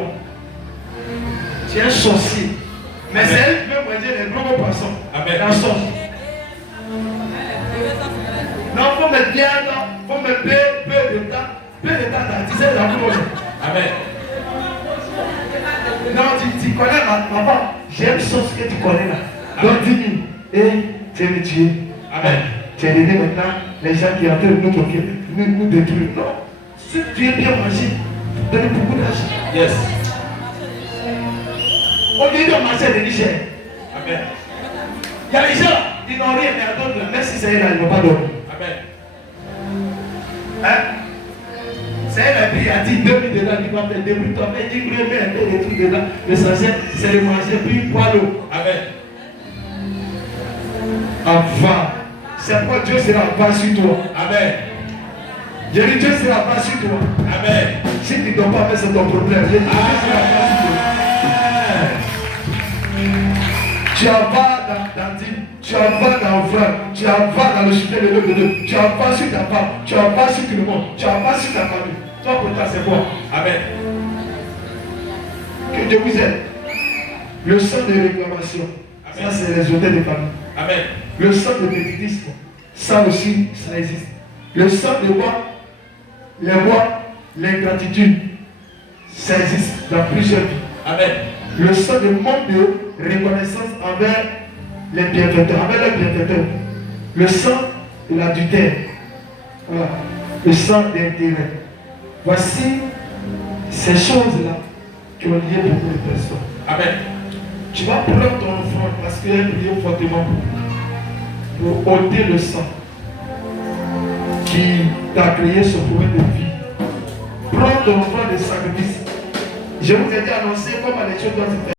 Tu es un sorcier. Mais c'est elle qui veut manger les gros poissons. La sauce. Non, il faut mettre bien, il faut mettre peu de temps dans 10 ans dans le Amen. Non, tu connais ma femme. J'ai une sauce que tu connais là. Donc 10 000. Et tu es le tuer. Amen. Tu es donné maintenant les gens qui ont été nous détruire. Non. Si tu es bien mangé, tu donnes beaucoup d'argent. Yes. Au lieu de manger des richesses. Amen. Il y a les gens, ils n'ont rien, mais à d'autres, même si c'est là, ils ne vont pas dormir. Amen. Hein? C'est elle qui a dit 2000 dedans, qui va faire débris, toi, mais tu peux mettre des trucs dedans. L'essentiel, c'est de manger, puis boire l'eau. Amen. Enfin, c'est pourquoi Dieu sera bas sur toi. Amen. Je dis Dieu sera bas sur toi. Amen. Si tu ne dois pas faire, c'est ton problème. Je dis Dieu sera bas sur toi. Tu vas dans Dieu, tu vas dans frère, tu vas dans le chemin de l'eau de Dieu, tu vas sur ta femme, tu vas sur tout le monde, tu vas sur ta famille. Toi pour toi c'est quoi? Amen. Que Dieu vous aide. Le sang de réclamation, ça c'est les hôtels de famille. Amen. Le sang de méditisme, ça aussi, ça existe. Le sang de bois, les bois, l'ingratitude, ça existe dans plusieurs vies. Amen. Le sang de manque de reconnaissance envers les bienfaiteurs, envers les bienfaiteurs. Le sang de l'adultère. Voilà. Le sang d'intérêt. Voici ces choses-là qui ont lié beaucoup de personnes. Amen. Tu vas prendre ton offrande parce qu'il a prié fortement pour ôter le sang qui t'a créé ce problème de vie. Prends ton offrande de sacrifice. Je vous ai dit annoncer comment les choses doivent se faire.